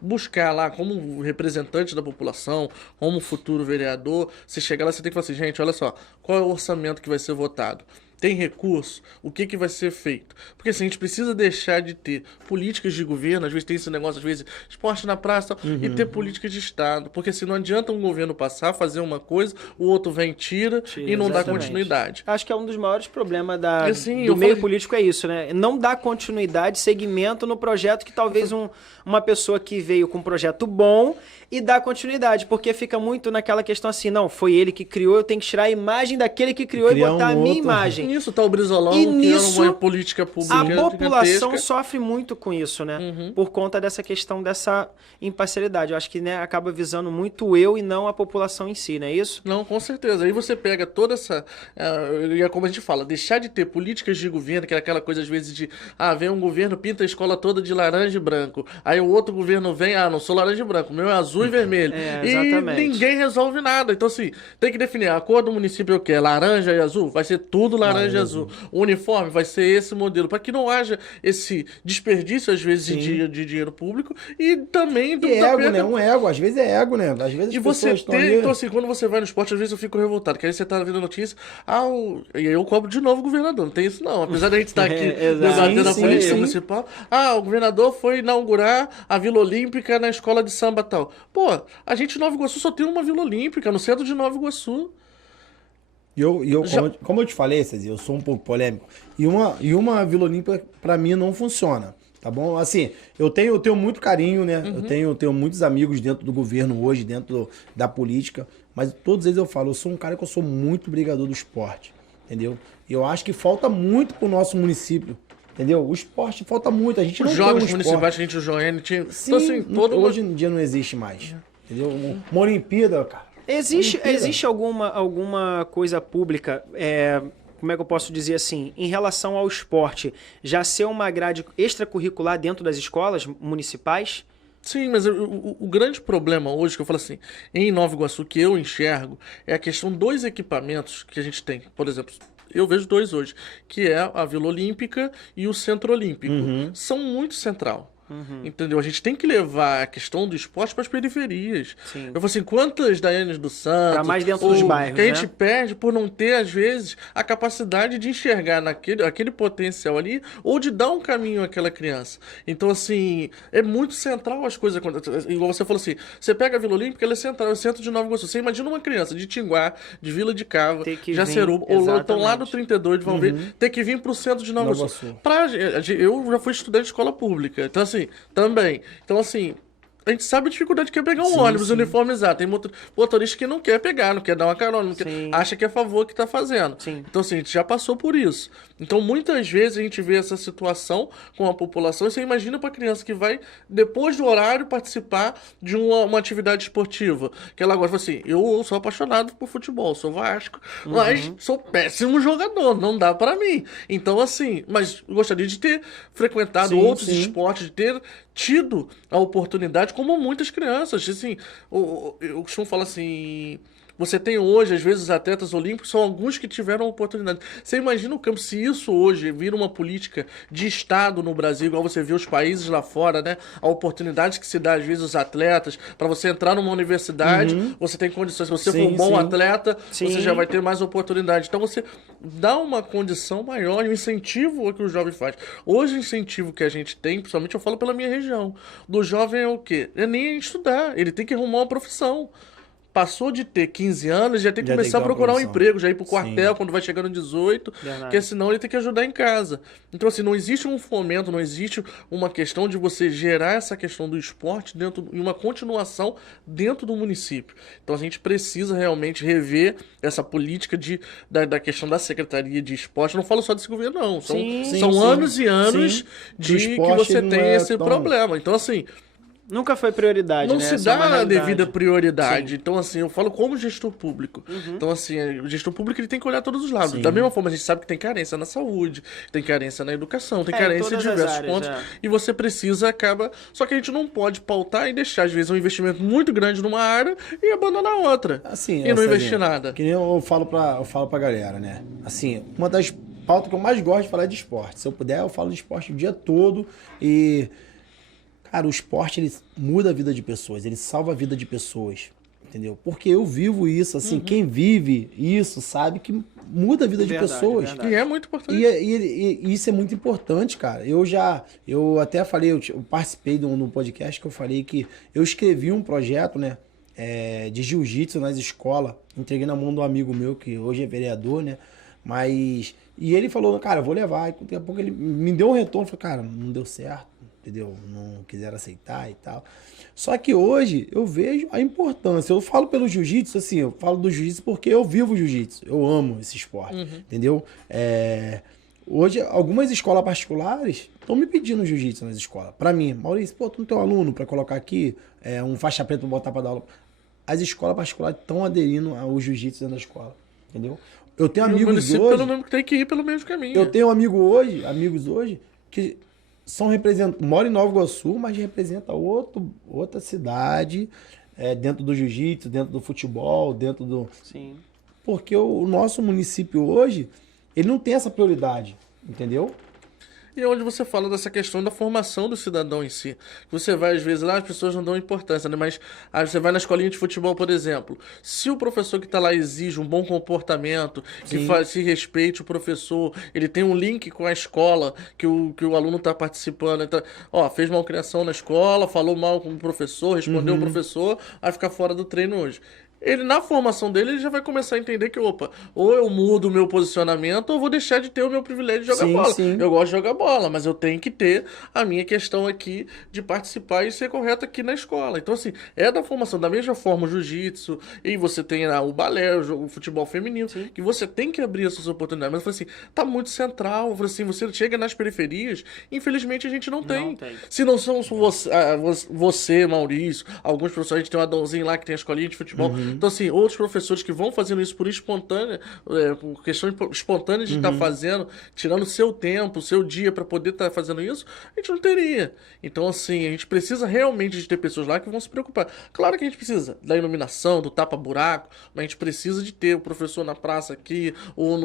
buscar lá como representante da população, como futuro vereador, você chegar lá, você tem que falar assim, gente, olha só, qual é o orçamento que vai ser votado? Tem recurso? O que vai ser feito? Porque assim, a gente precisa deixar de ter políticas de governo, às vezes tem esse negócio, às vezes, esporte na praça, e ter políticas de Estado. Porque assim, não adianta um governo passar, fazer uma coisa, o outro vem, tira e não dá continuidade. Acho que é um dos maiores problemas assim, do meio político é isso, né? Não dá continuidade, segmento no projeto que talvez uma pessoa que veio com um projeto bom e dá continuidade, porque fica muito naquela questão assim, não, foi ele que criou, eu tenho que tirar a imagem daquele que criou e botar a minha imagem. Nisso tá o Brizolão, e nisso, uma política pública a população gigantesca. sofre muito com isso, né? Por conta dessa questão dessa imparcialidade. Eu acho que, né, acaba visando muito eu e não a população em si, não é isso? Não, com certeza. Aí você pega toda essa... como a gente fala, deixar de ter políticas de governo, que é aquela coisa às vezes de... vem um governo, pinta a escola toda de laranja e branco. Aí o outro governo vem, não sou laranja e branco, o meu é azul e vermelho. Exatamente. E ninguém resolve nada. Então assim, tem que definir, a cor do município é o quê? Laranja e azul? Vai ser tudo laranja e azul. O uniforme vai ser esse modelo, para que não haja esse desperdício, às vezes, de dinheiro público e também... ego, né? Um ego, às vezes é ego, né? Às vezes e você tem, então assim, quando você vai no esporte, às vezes eu fico revoltado, que aí você tá vendo a notícia, e aí eu cobro de novo o governador, não tem isso não, apesar da gente estar aqui debatendo a política municipal, o governador foi inaugurar a Vila Olímpica na escola de samba tal. Pô, a gente em Nova Iguaçu só tem uma Vila Olímpica, no centro de Nova Iguaçu. Como eu te falei, Cezia, eu sou um pouco polêmico. E uma Vila Olímpica, pra mim, não funciona. Tá bom? Assim, eu tenho muito carinho, né? Eu tenho muitos amigos dentro do governo hoje, dentro da política. Mas todos eles eu falo, eu sou um cara que eu sou muito brigador do esporte. Entendeu? E eu acho que falta muito pro nosso município. Entendeu? O esporte falta muito. A gente Os não jogos tem um municipais esporte. que a gente, o Joane tinha. Sim, Então, assim, hoje em dia não existe mais. Entendeu? Uma Olimpíada, cara. Existe alguma coisa pública, como é que eu posso dizer assim, em relação ao esporte, já ser uma grade extracurricular dentro das escolas municipais? Sim, mas o grande problema hoje, que eu falo assim, em Nova Iguaçu, que eu enxergo, é a questão dos equipamentos que a gente tem. Por exemplo, eu vejo dois hoje, que é a Vila Olímpica e o Centro Olímpico. São muito central. Entendeu? A gente tem que levar a questão do esporte para as periferias. Sim. Eu falo assim, quantas Daianes do Santos... Pra mais dentro dos bairros, que a gente né? perde por não ter, às vezes, a capacidade de enxergar aquele potencial ali ou de dar um caminho àquela criança. Então, assim, é muito central as coisas. Igual você falou assim, você pega a Vila Olímpica, ela é central, é o centro de Nova Iguaçu. Você imagina uma criança de Tinguá, de Vila de Cava, Ter que Jaceruba, vir, ou estão lá exatamente. no 32 de Valverde, ter que vir para o centro de Nova Iguaçu. Eu já fui estudante de escola pública, então assim, também. Então assim, a gente sabe a dificuldade que é pegar um ônibus uniformizado. Tem motorista que não quer pegar, não quer dar uma carona, acha que é favor que tá fazendo. Sim. Então assim, a gente já passou por isso. Então muitas vezes a gente vê essa situação com a população e você imagina para criança que vai, depois do horário, participar de uma atividade esportiva. Que ela gosta, assim, eu sou apaixonado por futebol, sou Vasco, mas sou péssimo jogador, não dá para mim. Então assim, mas gostaria de ter frequentado outros esportes, de ter tido a oportunidade, como muitas crianças. Assim, eu costumo falar assim... Você tem hoje, às vezes, os atletas olímpicos, são alguns que tiveram a oportunidade. Você imagina o campo, se isso hoje vira uma política de Estado no Brasil, igual você vê os países lá fora, né? A oportunidade que se dá, às vezes, aos atletas, para você entrar numa universidade, você tem condições. Se você for um bom atleta, você já vai ter mais oportunidade. Então, você dá uma condição maior e um incentivo ao que o jovem faz. Hoje, o incentivo que a gente tem, principalmente eu falo pela minha região, do jovem é o quê? É nem estudar, ele tem que arrumar uma profissão. Passou de ter 15 anos, já tem que começar a procurar um emprego, já ir pro quartel quando vai chegando 18, porque senão ele tem que ajudar em casa. Então, assim, não existe um fomento, não existe uma questão de você gerar essa questão do esporte e uma continuação dentro do município. Então, a gente precisa realmente rever essa política da questão da Secretaria de Esporte. Eu não falo só desse governo, não. São anos e anos de que você tem esse problema. Então, assim... Nunca foi prioridade, não né? se dá a devida prioridade. Então, assim, eu falo como gestor público. Então, assim, o gestor público ele tem que olhar todos os lados. Da mesma forma, a gente sabe que tem carência na saúde, tem carência na educação, tem carência em diversos pontos. E você precisa, Só que a gente não pode pautar e deixar, às vezes, um investimento muito grande numa área e abandonar outra. Assim, e não investir nada. Que nem eu falo pra galera, né? Assim, uma das pautas que eu mais gosto de falar é de esporte. Se eu puder, eu falo de esporte o dia todo e... Cara, o esporte, ele muda a vida de pessoas, ele salva a vida de pessoas, entendeu? Porque eu vivo isso, assim, quem vive isso sabe que muda a vida de pessoas. E é muito importante. E isso é muito importante, cara. Eu até falei, eu participei de um podcast que eu falei que eu escrevi um projeto, né, de jiu-jitsu nas escolas, entreguei na mão de um amigo meu, que hoje é vereador, né, mas... E ele falou, cara, eu vou levar. E daqui a pouco ele me deu um retorno, falei, cara, não deu certo. Entendeu? Não quiseram aceitar e tal. Só que hoje eu vejo a importância. Eu falo pelo jiu-jitsu, assim, eu falo do jiu-jitsu porque eu vivo o jiu-jitsu. Eu amo esse esporte, entendeu? Hoje, algumas escolas particulares estão me pedindo jiu-jitsu nas escolas. Pra mim, Maurício, pô, tu não tem um aluno pra colocar aqui, um faixa preta pra botar pra dar aula. As escolas particulares estão aderindo ao jiu-jitsu dentro da escola, entendeu? Eu tenho amigos hoje... tem que ir pelo mesmo caminho. Eu tenho amigos hoje, que... moram em Nova Iguaçu, mas representa outra cidade, dentro do jiu-jitsu, dentro do futebol, dentro do... Sim. Porque o nosso município hoje, ele não tem essa prioridade, entendeu? E onde você fala dessa questão da formação do cidadão em si. Você vai, às vezes, lá, as pessoas não dão importância, né? Mas você vai na escolinha de futebol, por exemplo. Se o professor que está lá exige um bom comportamento, que se respeite o professor, ele tem um link com a escola que o aluno está participando. Então, fez malcriação na escola, falou mal com o professor, respondeu o professor, vai ficar fora do treino hoje. ele, na formação dele, ele já vai começar a entender que, opa, ou eu mudo o meu posicionamento, ou vou deixar de ter o meu privilégio de jogar bola. Sim. Eu gosto de jogar bola, mas eu tenho que ter a minha questão aqui de participar e ser correto aqui na escola. Então, assim, é da formação. Da mesma forma, o jiu-jitsu, e você tem o balé, o futebol feminino, que você tem que abrir essas oportunidades. Mas eu falei assim, tá muito central. Eu falei assim, você chega nas periferias, infelizmente a gente não tem. Se não são você, Maurício, alguns professores, a gente tem o Adãozinho lá que tem a escolinha de futebol. Então, assim, outros professores que vão fazendo isso por espontânea, por questão espontânea de estar fazendo, tirando o seu tempo, o seu dia para poder estar fazendo isso, a gente não teria. Então, assim, a gente precisa realmente de ter pessoas lá que vão se preocupar. Claro que a gente precisa da iluminação, do tapa-buraco, mas a gente precisa de ter o professor na praça aqui, ou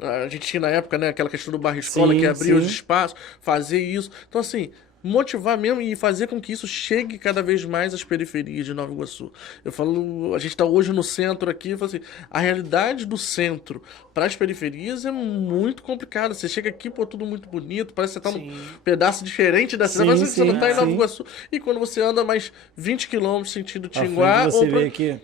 a gente tinha na época, né, aquela questão do bairro-escola que abria os espaços, fazer isso. Então, assim, motivar mesmo e fazer com que isso chegue cada vez mais às periferias de Nova Iguaçu. Eu falo, a gente está hoje no centro aqui, eu falo assim, a realidade do centro para as periferias é muito complicada. Você chega aqui, pô, tudo muito bonito, parece que você está num pedaço diferente da cidade, parece que você não está em Nova Iguaçu. E quando você anda mais 20 quilômetros sentido Tinguá... Você vê aqui...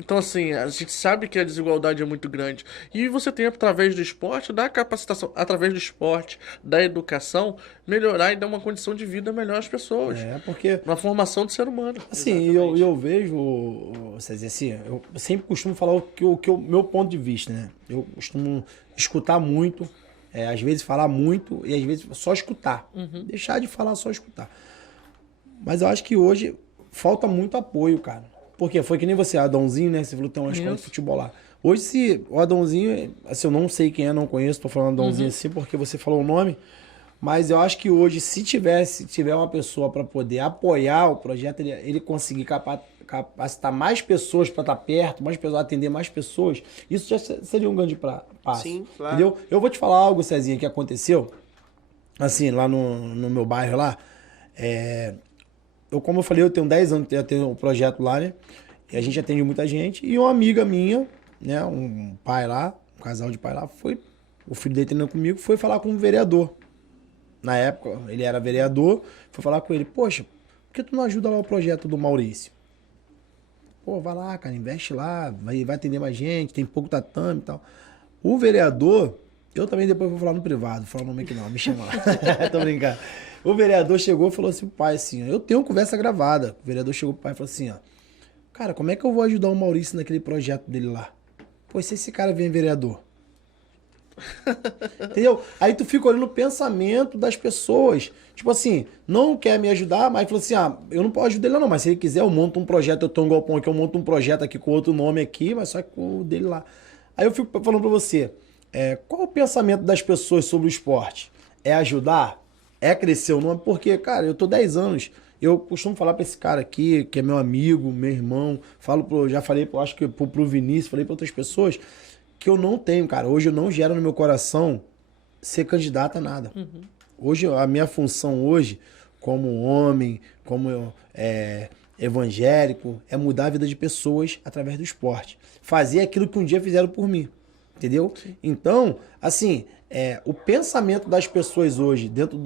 Então, assim, a gente sabe que a desigualdade é muito grande. E você tem, através do esporte, da capacitação, através do esporte, da educação, melhorar e dar uma condição de vida melhor às pessoas. Porque... Uma formação de ser humano. Assim, eu vejo, assim, eu sempre costumo falar o meu ponto de vista, né? Eu costumo escutar muito, às vezes falar muito e às vezes só escutar. Deixar de falar, só escutar. Mas eu acho que hoje falta muito apoio, cara. Porque foi que nem você, Adãozinho, né? Você falou que tem uma escola de futebol lá. Hoje, se o Adãozinho, assim, eu não sei quem é, não conheço, tô falando Adãozinho assim porque você falou o nome, mas eu acho que hoje, se tiver uma pessoa para poder apoiar o projeto, ele conseguir capacitar mais pessoas para estar perto, mais pessoas, atender mais pessoas, isso já seria um grande passo. Sim, claro. Entendeu? Eu vou te falar algo, Cezinha, que aconteceu, assim, lá no meu bairro lá, como eu falei, eu tenho 10 anos, eu tenho um projeto lá, né? E a gente atende muita gente. E uma amiga minha, né? Um pai lá, um casal de pai lá, o filho dele treinando comigo, foi falar com um vereador. Na época, ele era vereador, foi falar com ele, poxa, por que tu não ajuda lá o projeto do Maurício? Pô, vai lá, cara, investe lá, vai atender mais gente, tem pouco tatame e tal. O vereador, eu também depois vou falar no privado, vou falar o nome aqui não, me chama lá. Tô brincando. O vereador chegou e falou assim pro pai, assim, eu tenho conversa gravada. O vereador chegou pro pai e falou assim, ó, cara, como é que eu vou ajudar o Maurício naquele projeto dele lá? Pô, se esse cara vem vereador. Entendeu? Aí tu fica olhando o pensamento das pessoas. Tipo assim, não quer me ajudar, mas falou assim, eu não posso ajudar ele não, mas se ele quiser eu monto um projeto, eu tô um galpão aqui, eu monto um projeto aqui com outro nome aqui, mas só com o dele lá. Aí eu fico falando pra você, qual é o pensamento das pessoas sobre o esporte? É ajudar? É crescer o nome? Porque, cara, eu tô 10 anos, eu costumo falar pra esse cara aqui, que é meu amigo, meu irmão, já falei, acho que pro Vinícius, falei pra outras pessoas, que eu não tenho, cara, hoje eu não gero no meu coração ser candidato a nada. Hoje, a minha função hoje, como homem, como evangélico, é mudar a vida de pessoas através do esporte. Fazer aquilo que um dia fizeram por mim, entendeu? Sim. Então, assim... o pensamento das pessoas hoje, dentro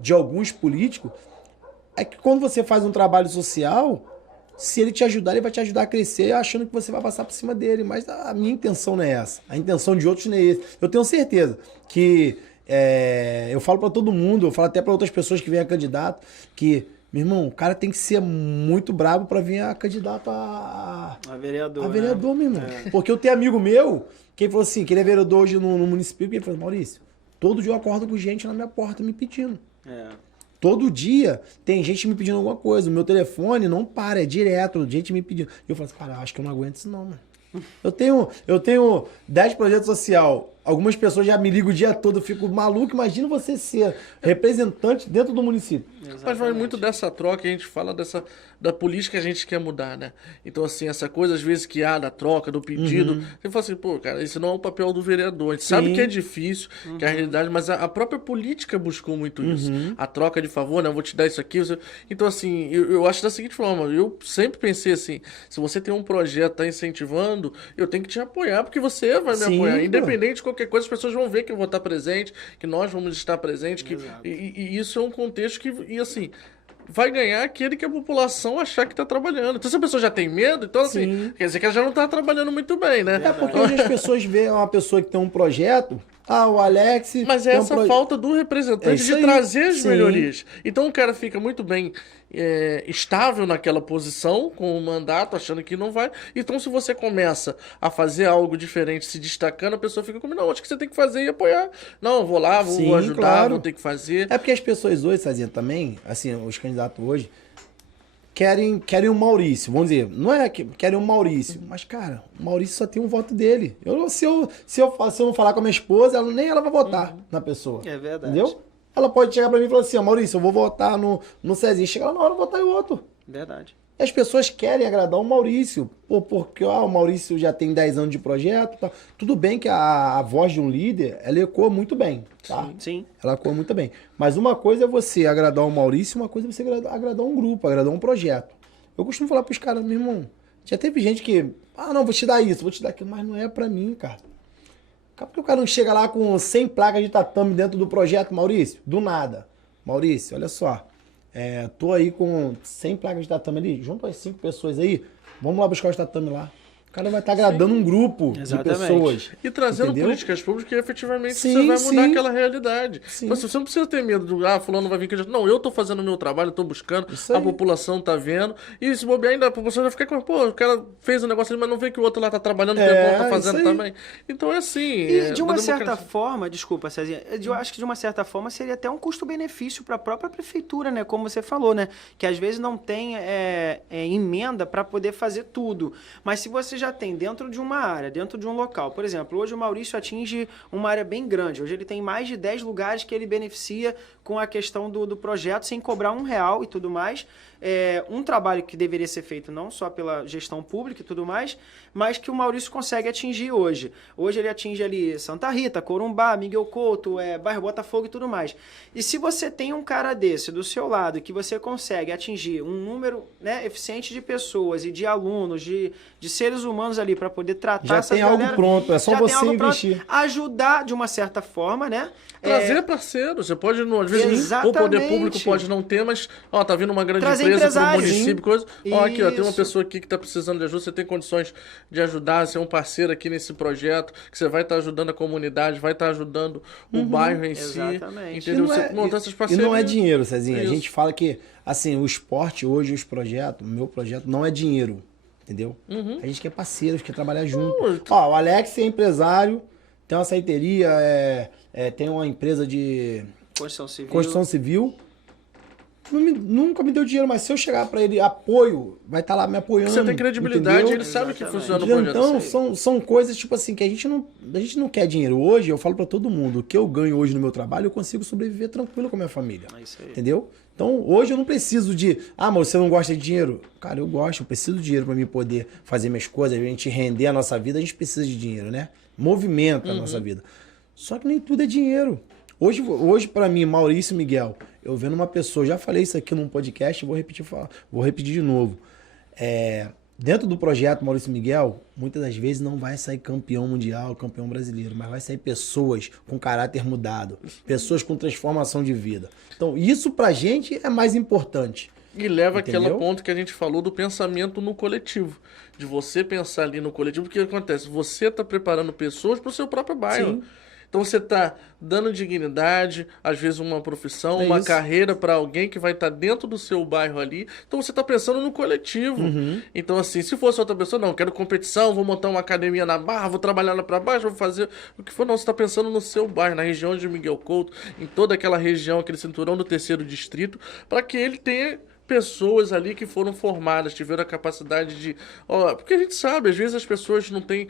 de alguns políticos, é que quando você faz um trabalho social, se ele te ajudar, ele vai te ajudar a crescer, achando que você vai passar por cima dele. Mas a minha intenção não é essa. A intenção de outros não é essa. Eu tenho certeza que eu falo para todo mundo, eu falo até para outras pessoas que vêm a candidato, que, meu irmão, o cara tem que ser muito brabo para vir a candidato a vereador. A vereador, né? Meu irmão. Porque eu tenho amigo meu que falou assim, que ele é vereador hoje no município, que ele falou, Maurício, todo dia eu acordo com gente na minha porta me pedindo. Todo dia tem gente me pedindo alguma coisa. O meu telefone não para, é direto, gente me pedindo. E eu falo assim, cara, acho que eu não aguento isso não, mano. Eu tenho 10 projetos sociais. Algumas pessoas já me ligam o dia todo, eu fico maluco. Imagina você ser representante dentro do município. Exatamente. Mas vai muito dessa troca, a gente fala da política que a gente quer mudar, né? Então, assim, essa coisa, às vezes, que há da troca, do pedido, você fala assim, pô, cara, esse não é o papel do vereador. A gente sabe que é difícil, que é a realidade, mas a própria política buscou muito isso. A troca de favor, né? Eu vou te dar isso aqui. Então, assim, eu acho da seguinte forma, eu sempre pensei assim, se você tem um projeto, tá incentivando, eu tenho que te apoiar, porque você vai me apoiar. Independente de qualquer coisa, as pessoas vão ver que eu vou estar presente, que nós vamos estar presentes, e isso é um contexto que, e assim, vai ganhar aquele que a população achar que tá trabalhando. Então, se a pessoa já tem medo, então assim, quer dizer que ela já não tá trabalhando muito bem, né? É porque hoje as pessoas veem uma pessoa que tem um projeto, o Alex... Mas é essa falta do representante de trazer as melhorias. Então o cara fica muito bem estável naquela posição, com o mandato, achando que não vai. Então se você começa a fazer algo diferente, se destacando, a pessoa fica como, não, acho que você tem que fazer e apoiar. Não, eu vou lá, vou ajudar, claro. vou ter que fazer. É porque as pessoas hoje, Cezinha, também, assim, os candidatos hoje, querem um Maurício, vamos dizer, não é que querem um Maurício, mas, cara, o Maurício só tem um voto dele. Se eu não falar com a minha esposa, nem ela vai votar na pessoa. É verdade. Entendeu? Ela pode chegar pra mim e falar assim, Maurício, eu vou votar no Cezinha. Chega lá na hora, eu vou votar em outro. Verdade. E as pessoas querem agradar o Maurício, porque o Maurício já tem 10 anos de projeto. Tá. Tudo bem que a voz de um líder, ela ecoa muito bem, tá? Sim. Ela ecoa muito bem. Mas uma coisa é você agradar o Maurício, uma coisa é você agradar um grupo, agradar um projeto. Eu costumo falar pros caras, meu irmão, já teve gente que, não, vou te dar isso, vou te dar aquilo, mas não é pra mim, cara. Porque o cara não chega lá com 100 placas de tatame dentro do projeto, Maurício, do nada. Maurício, olha só. Tô aí com 100 placas de tatame ali, junto as 5 pessoas aí, vamos lá buscar os tatame lá. O cara vai estar agradando um grupo de pessoas. E trazendo políticas públicas que efetivamente você vai mudar aquela realidade. Então, você não precisa ter medo do, fulano vai vir aqui. Não, eu tô fazendo o meu trabalho, eu tô buscando, a população tá vendo. E se bobear ainda, a população vai ficar com, o cara fez um negócio ali, mas não vê que o outro lá tá trabalhando, que o outro tá fazendo também. Então é assim. E de uma certa forma, desculpa, Cezinha, eu acho que de uma certa forma seria até um custo-benefício para a própria prefeitura, né? Como você falou, né? Que às vezes não tem emenda para poder fazer tudo. Mas se você já tem dentro de uma área, dentro de um local. Por exemplo, hoje o Maurício atinge uma área bem grande. Hoje ele tem mais de 10 lugares que ele beneficia com a questão do projeto, sem cobrar R$1 e tudo mais. Um trabalho que deveria ser feito não só pela gestão pública e tudo mais, mas que o Maurício consegue atingir hoje. Hoje ele atinge ali Santa Rita, Corumbá, Miguel Couto, bairro Botafogo e tudo mais. E se você tem um cara desse do seu lado, que você consegue atingir um número, né, eficiente de pessoas e de alunos, de seres humanos ali para poder tratar essa galera... Já tem algo pronto, é só você investir. Ajudar de uma certa forma, né? Trazer parceiros. Você pode, às vezes, o poder público pode não ter, mas, tá vindo uma grande empresa para o município, coisa. Aqui, tem uma pessoa aqui que está precisando de ajuda, você tem condições de ajudar, ser um parceiro aqui nesse projeto, que você vai estar ajudando a comunidade, vai estar ajudando o bairro em si. Entendeu? Você montar essas parcerias. E não é dinheiro, Cezinha. A gente fala que, assim, o esporte hoje, os projetos, o meu projeto não é dinheiro. Entendeu? A gente quer parceiros, quer trabalhar junto. O Alex é empresário, tem uma saiteria, tem uma empresa de construção civil. Nunca me deu dinheiro, mas se eu chegar pra ele apoio, vai estar lá me apoiando. Você tem credibilidade, entendeu? Ele sabe que funciona o projeto. Então, são coisas tipo assim que a gente não quer dinheiro. Hoje, eu falo pra todo mundo, o que eu ganho hoje no meu trabalho, eu consigo sobreviver tranquilo com a minha família. Entendeu? Então, hoje eu não preciso de... mas você não gosta de dinheiro? Cara, eu gosto, eu preciso de dinheiro pra mim poder fazer minhas coisas, a gente render a nossa vida, a gente precisa de dinheiro, né? Movimenta a nossa vida. Só que nem tudo é dinheiro. Hoje para mim, Maurício Miguel, eu vendo uma pessoa, já falei isso aqui num podcast, vou repetir de novo. Dentro do projeto Maurício Miguel, muitas das vezes não vai sair campeão mundial, campeão brasileiro, mas vai sair pessoas com caráter mudado, pessoas com transformação de vida. Então, isso pra gente é mais importante. E leva aquele ponto que a gente falou do pensamento no coletivo. De você pensar ali no coletivo, porque o que acontece? Você está preparando pessoas para o seu próprio bairro. Sim. Então você está dando dignidade, às vezes uma profissão, uma carreira para alguém que vai estar dentro do seu bairro ali. Então você está pensando no coletivo. Então assim, se fosse outra pessoa, não, quero competição, vou montar uma academia na Barra, vou trabalhar lá para baixo, vou fazer o que for. Não, você está pensando no seu bairro, na região de Miguel Couto, em toda aquela região, aquele cinturão do 3º distrito, para que ele tenha pessoas ali que foram formadas, tiveram a capacidade de... porque a gente sabe, às vezes as pessoas não têm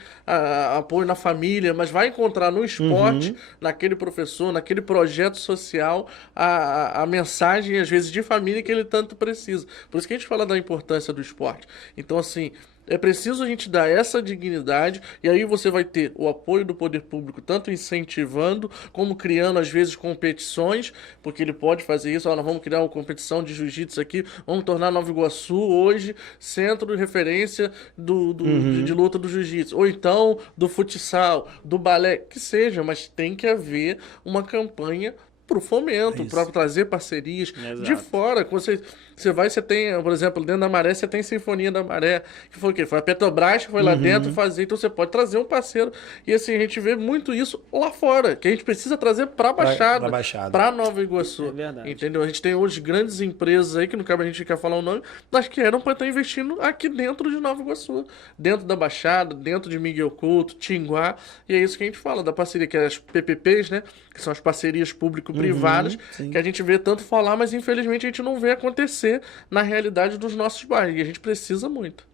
apoio na família, mas vai encontrar no esporte, naquele professor, naquele projeto social, a mensagem, às vezes, de família que ele tanto precisa. Por isso que a gente fala da importância do esporte. Então, assim... É preciso a gente dar essa dignidade e aí você vai ter o apoio do poder público, tanto incentivando como criando, às vezes, competições, porque ele pode fazer isso. Nós vamos criar uma competição de jiu-jitsu aqui, vamos tornar Nova Iguaçu hoje centro de referência de luta do jiu-jitsu. Ou então do futsal, do balé, que seja, mas tem que haver uma campanha pro fomento, para trazer parcerias de fora. Quando você tem, por exemplo, dentro da Maré, você tem Sinfonia da Maré, que foi o quê? Foi a Petrobras que foi lá dentro fazer, então você pode trazer um parceiro. E assim, a gente vê muito isso lá fora, que a gente precisa trazer pra Baixada, pra Nova Iguaçu. É verdade. Entendeu? A gente tem hoje grandes empresas aí, que não cabe a gente ficar falando o nome, mas que eram para estar investindo aqui dentro de Nova Iguaçu, dentro da Baixada, dentro de Miguel Couto, Tinguá, e é isso que a gente fala da parceria, que é as PPPs, né? Que são as parcerias público-privadas, que a gente vê tanto falar, mas infelizmente a gente não vê acontecer na realidade dos nossos bairros, e a gente precisa muito.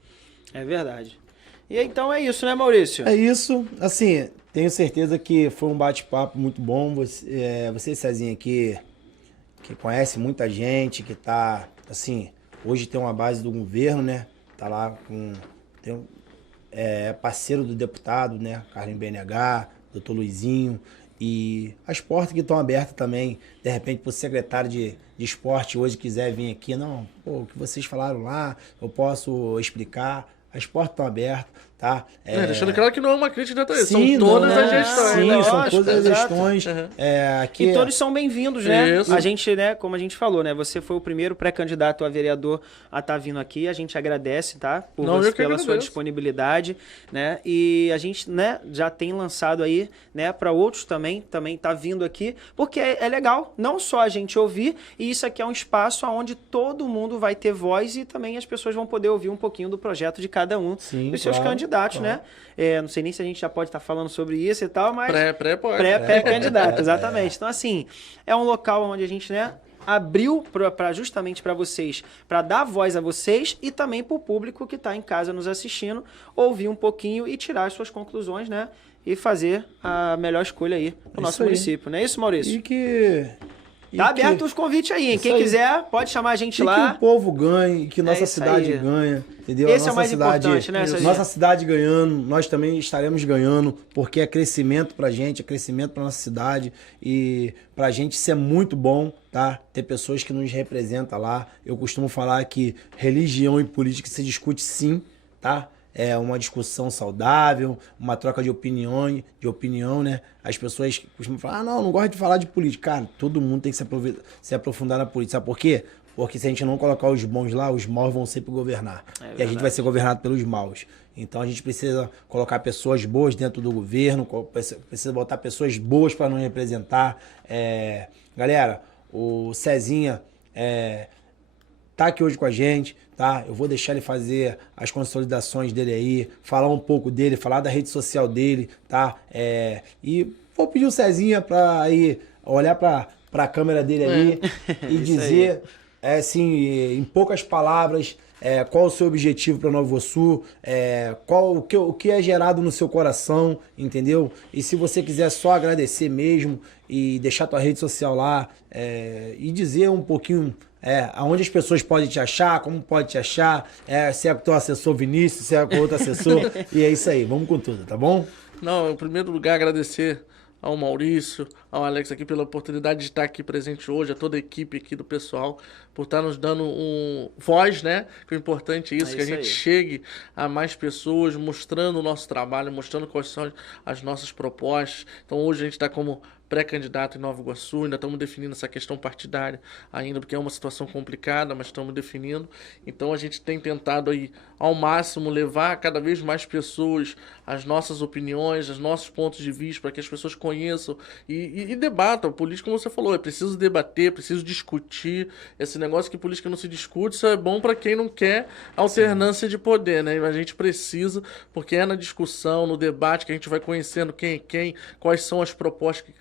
É verdade. E então é isso, né, Maurício? É isso. Assim, tenho certeza que foi um bate-papo muito bom. Você, Cezinha, que conhece muita gente, que tá, assim, hoje tem uma base do governo, né? Tá lá com... parceiro do deputado, né? Carlinhos BNH, doutor Luizinho. E as portas que estão abertas também, de repente, para o secretário de esporte hoje quiser vir aqui, não, pô, o que vocês falaram lá, eu posso explicar, as portas estão abertas, tá? Deixando claro que não é uma crítica da sim, são todas não, as gestões. Sim, né? são todas as gestões. Aqui e todos são bem-vindos, né? Isso. A gente, né, como a gente falou, né? Você foi o primeiro pré-candidato a vereador a estar vindo aqui. A gente agradece, tá? Pela sua disponibilidade, né? E a gente, né, já tem lançado aí, né, para outros também tá vindo aqui, porque é legal, não só a gente ouvir, e isso aqui é um espaço onde todo mundo vai ter voz e também as pessoas vão poder ouvir um pouquinho do projeto de cada um dos seus candidatos, né? Não sei nem se a gente já pode estar falando sobre isso e tal, mas... Pré-candidato, exatamente. Então, assim, é um local onde a gente, né, abriu justamente para vocês, para dar voz a vocês e também para o público que está em casa nos assistindo, ouvir um pouquinho e tirar as suas conclusões, né? E fazer a melhor escolha aí no nosso município. Não é isso, Maurício? Tá aberto os convites aí, hein? Quem quiser, pode chamar a gente lá. Que o povo ganhe, que nossa cidade ganhe, entendeu? Esse é o mais importante, né? Nossa cidade ganhando, nós também estaremos ganhando, porque é crescimento pra gente, é crescimento pra nossa cidade. E pra gente isso é muito bom, tá? Ter pessoas que nos representam lá. Eu costumo falar que religião e política se discute sim, tá? É uma discussão saudável, uma troca de opinião, né? As pessoas costumam falar, não gosto de falar de política. Cara, todo mundo tem que se aprofundar na política. Sabe por quê? Porque se a gente não colocar os bons lá, os maus vão sempre governar. E a gente vai ser governado pelos maus. Então a gente precisa colocar pessoas boas dentro do governo, precisa botar pessoas boas para nos representar. Galera, o Cezinha tá aqui hoje com a gente, tá? Eu vou deixar ele fazer as consolidações dele aí, falar um pouco dele, falar da rede social dele, tá? E vou pedir o Cezinha pra aí olhar pra câmera dele aí e dizer, assim, em poucas palavras, qual o seu objetivo para Nova Iguaçu, o que é gerado no seu coração, entendeu? E se você quiser só agradecer mesmo e deixar tua rede social lá e dizer um pouquinho aonde as pessoas podem te achar, como pode te achar, se é com o teu assessor Vinícius, se é com outro assessor, e é isso aí, vamos com tudo, tá bom? Não, em primeiro lugar, agradecer ao Maurício, ao Alex aqui pela oportunidade de estar aqui presente hoje, a toda a equipe aqui do pessoal, por estar nos dando voz, né? Que o importante é isso, que a gente chegue a mais pessoas, mostrando o nosso trabalho, mostrando quais são as nossas propostas. Então hoje a gente está como pré-candidato em Nova Iguaçu, ainda estamos definindo essa questão partidária ainda, porque é uma situação complicada, mas estamos definindo. Então a gente tem tentado aí, ao máximo, levar a cada vez mais pessoas as nossas opiniões, os nossos pontos de vista, para que as pessoas conheçam e debatam. Política, como você falou, é preciso debater, preciso discutir. Esse negócio que política não se discute, isso é bom para quem não quer alternância de poder, né? A gente precisa, porque é na discussão, no debate, que a gente vai conhecendo quem, quais são as propostas que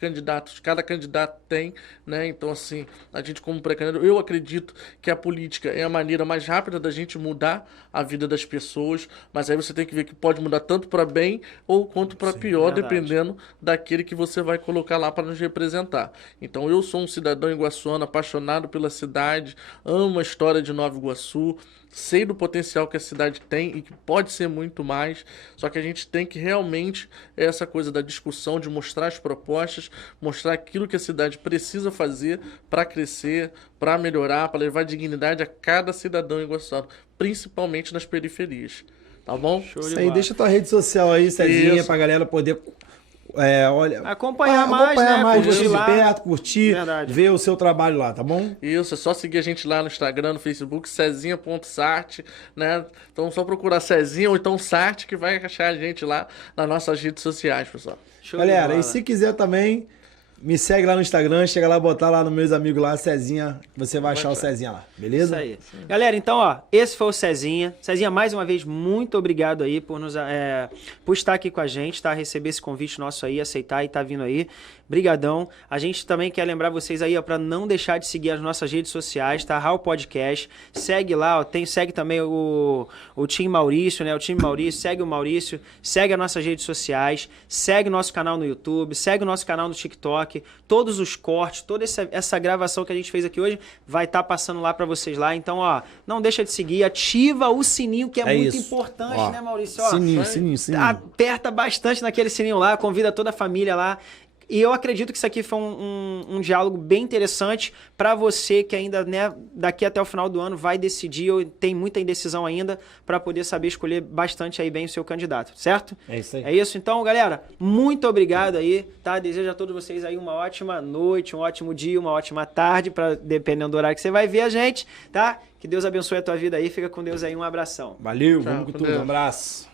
cada candidato tem, né? Então, assim, a gente como pré-candidato, eu acredito que a política é a maneira mais rápida da gente mudar a vida das pessoas, mas aí você tem que ver que pode mudar tanto para bem ou quanto para pior, dependendo daquele que você vai colocar lá para nos representar. Então, eu sou um cidadão iguaçuano, apaixonado pela cidade, amo a história de Nova Iguaçu, sei do potencial que a cidade tem e que pode ser muito mais, só que a gente tem que realmente, essa coisa da discussão, de mostrar as propostas, mostrar aquilo que a cidade precisa fazer para crescer, para melhorar, para levar dignidade a cada cidadão iguaçuano, principalmente nas periferias. Tá bom? Isso aí, deixa tua rede social aí, Cezinha, pra galera poder olha, acompanhar mais, né? mais Curtir você de lá. perto, curtir, Verdade. ver o seu trabalho lá, tá bom? Isso, é só seguir a gente lá no Instagram, no Facebook, cezinha.sart, né? Então só procurar Cezinha ou então Sart que vai achar a gente lá nas nossas redes sociais, pessoal. Show de Galera, bola. e se quiser também, me segue lá no Instagram, chega lá, botar lá nos meus amigos lá, Cezinha, você vai achar o Cezinha lá, beleza? Isso aí. Galera, então, ó, esse foi o Cezinha. Cezinha, mais uma vez, muito obrigado aí por estar aqui com a gente, tá? Receber esse convite nosso aí, aceitar e tá vindo aí. Brigadão. A gente também quer lembrar vocês aí, ó, pra não deixar de seguir as nossas redes sociais, tá? Raul Podcast. Segue lá, ó, segue também o Tim Maurício, né? O Tim Maurício, segue o Maurício, segue as nossas redes sociais, segue o nosso canal no YouTube, segue o nosso canal no TikTok. Todos os cortes, toda essa gravação que a gente fez aqui hoje vai estar passando lá pra vocês lá. Então, ó, não deixa de seguir, ativa o sininho que é muito isso. importante, Ó, né, Maurício? Ó, sininho. aperta bastante naquele sininho lá, convida toda a família lá. E eu acredito que isso aqui foi um diálogo bem interessante para você que ainda, né, daqui até o final do ano vai decidir, ou tem muita indecisão ainda, para poder saber escolher bastante aí bem o seu candidato, certo? É isso aí. É isso? Então, galera, muito obrigado aí, tá? Desejo a todos vocês aí uma ótima noite, um ótimo dia, uma ótima tarde, dependendo do horário que você vai ver a gente, tá? Que Deus abençoe a tua vida aí, fica com Deus aí, um abração. Valeu, Tchau, vamos com com tudo, Deus. um abraço.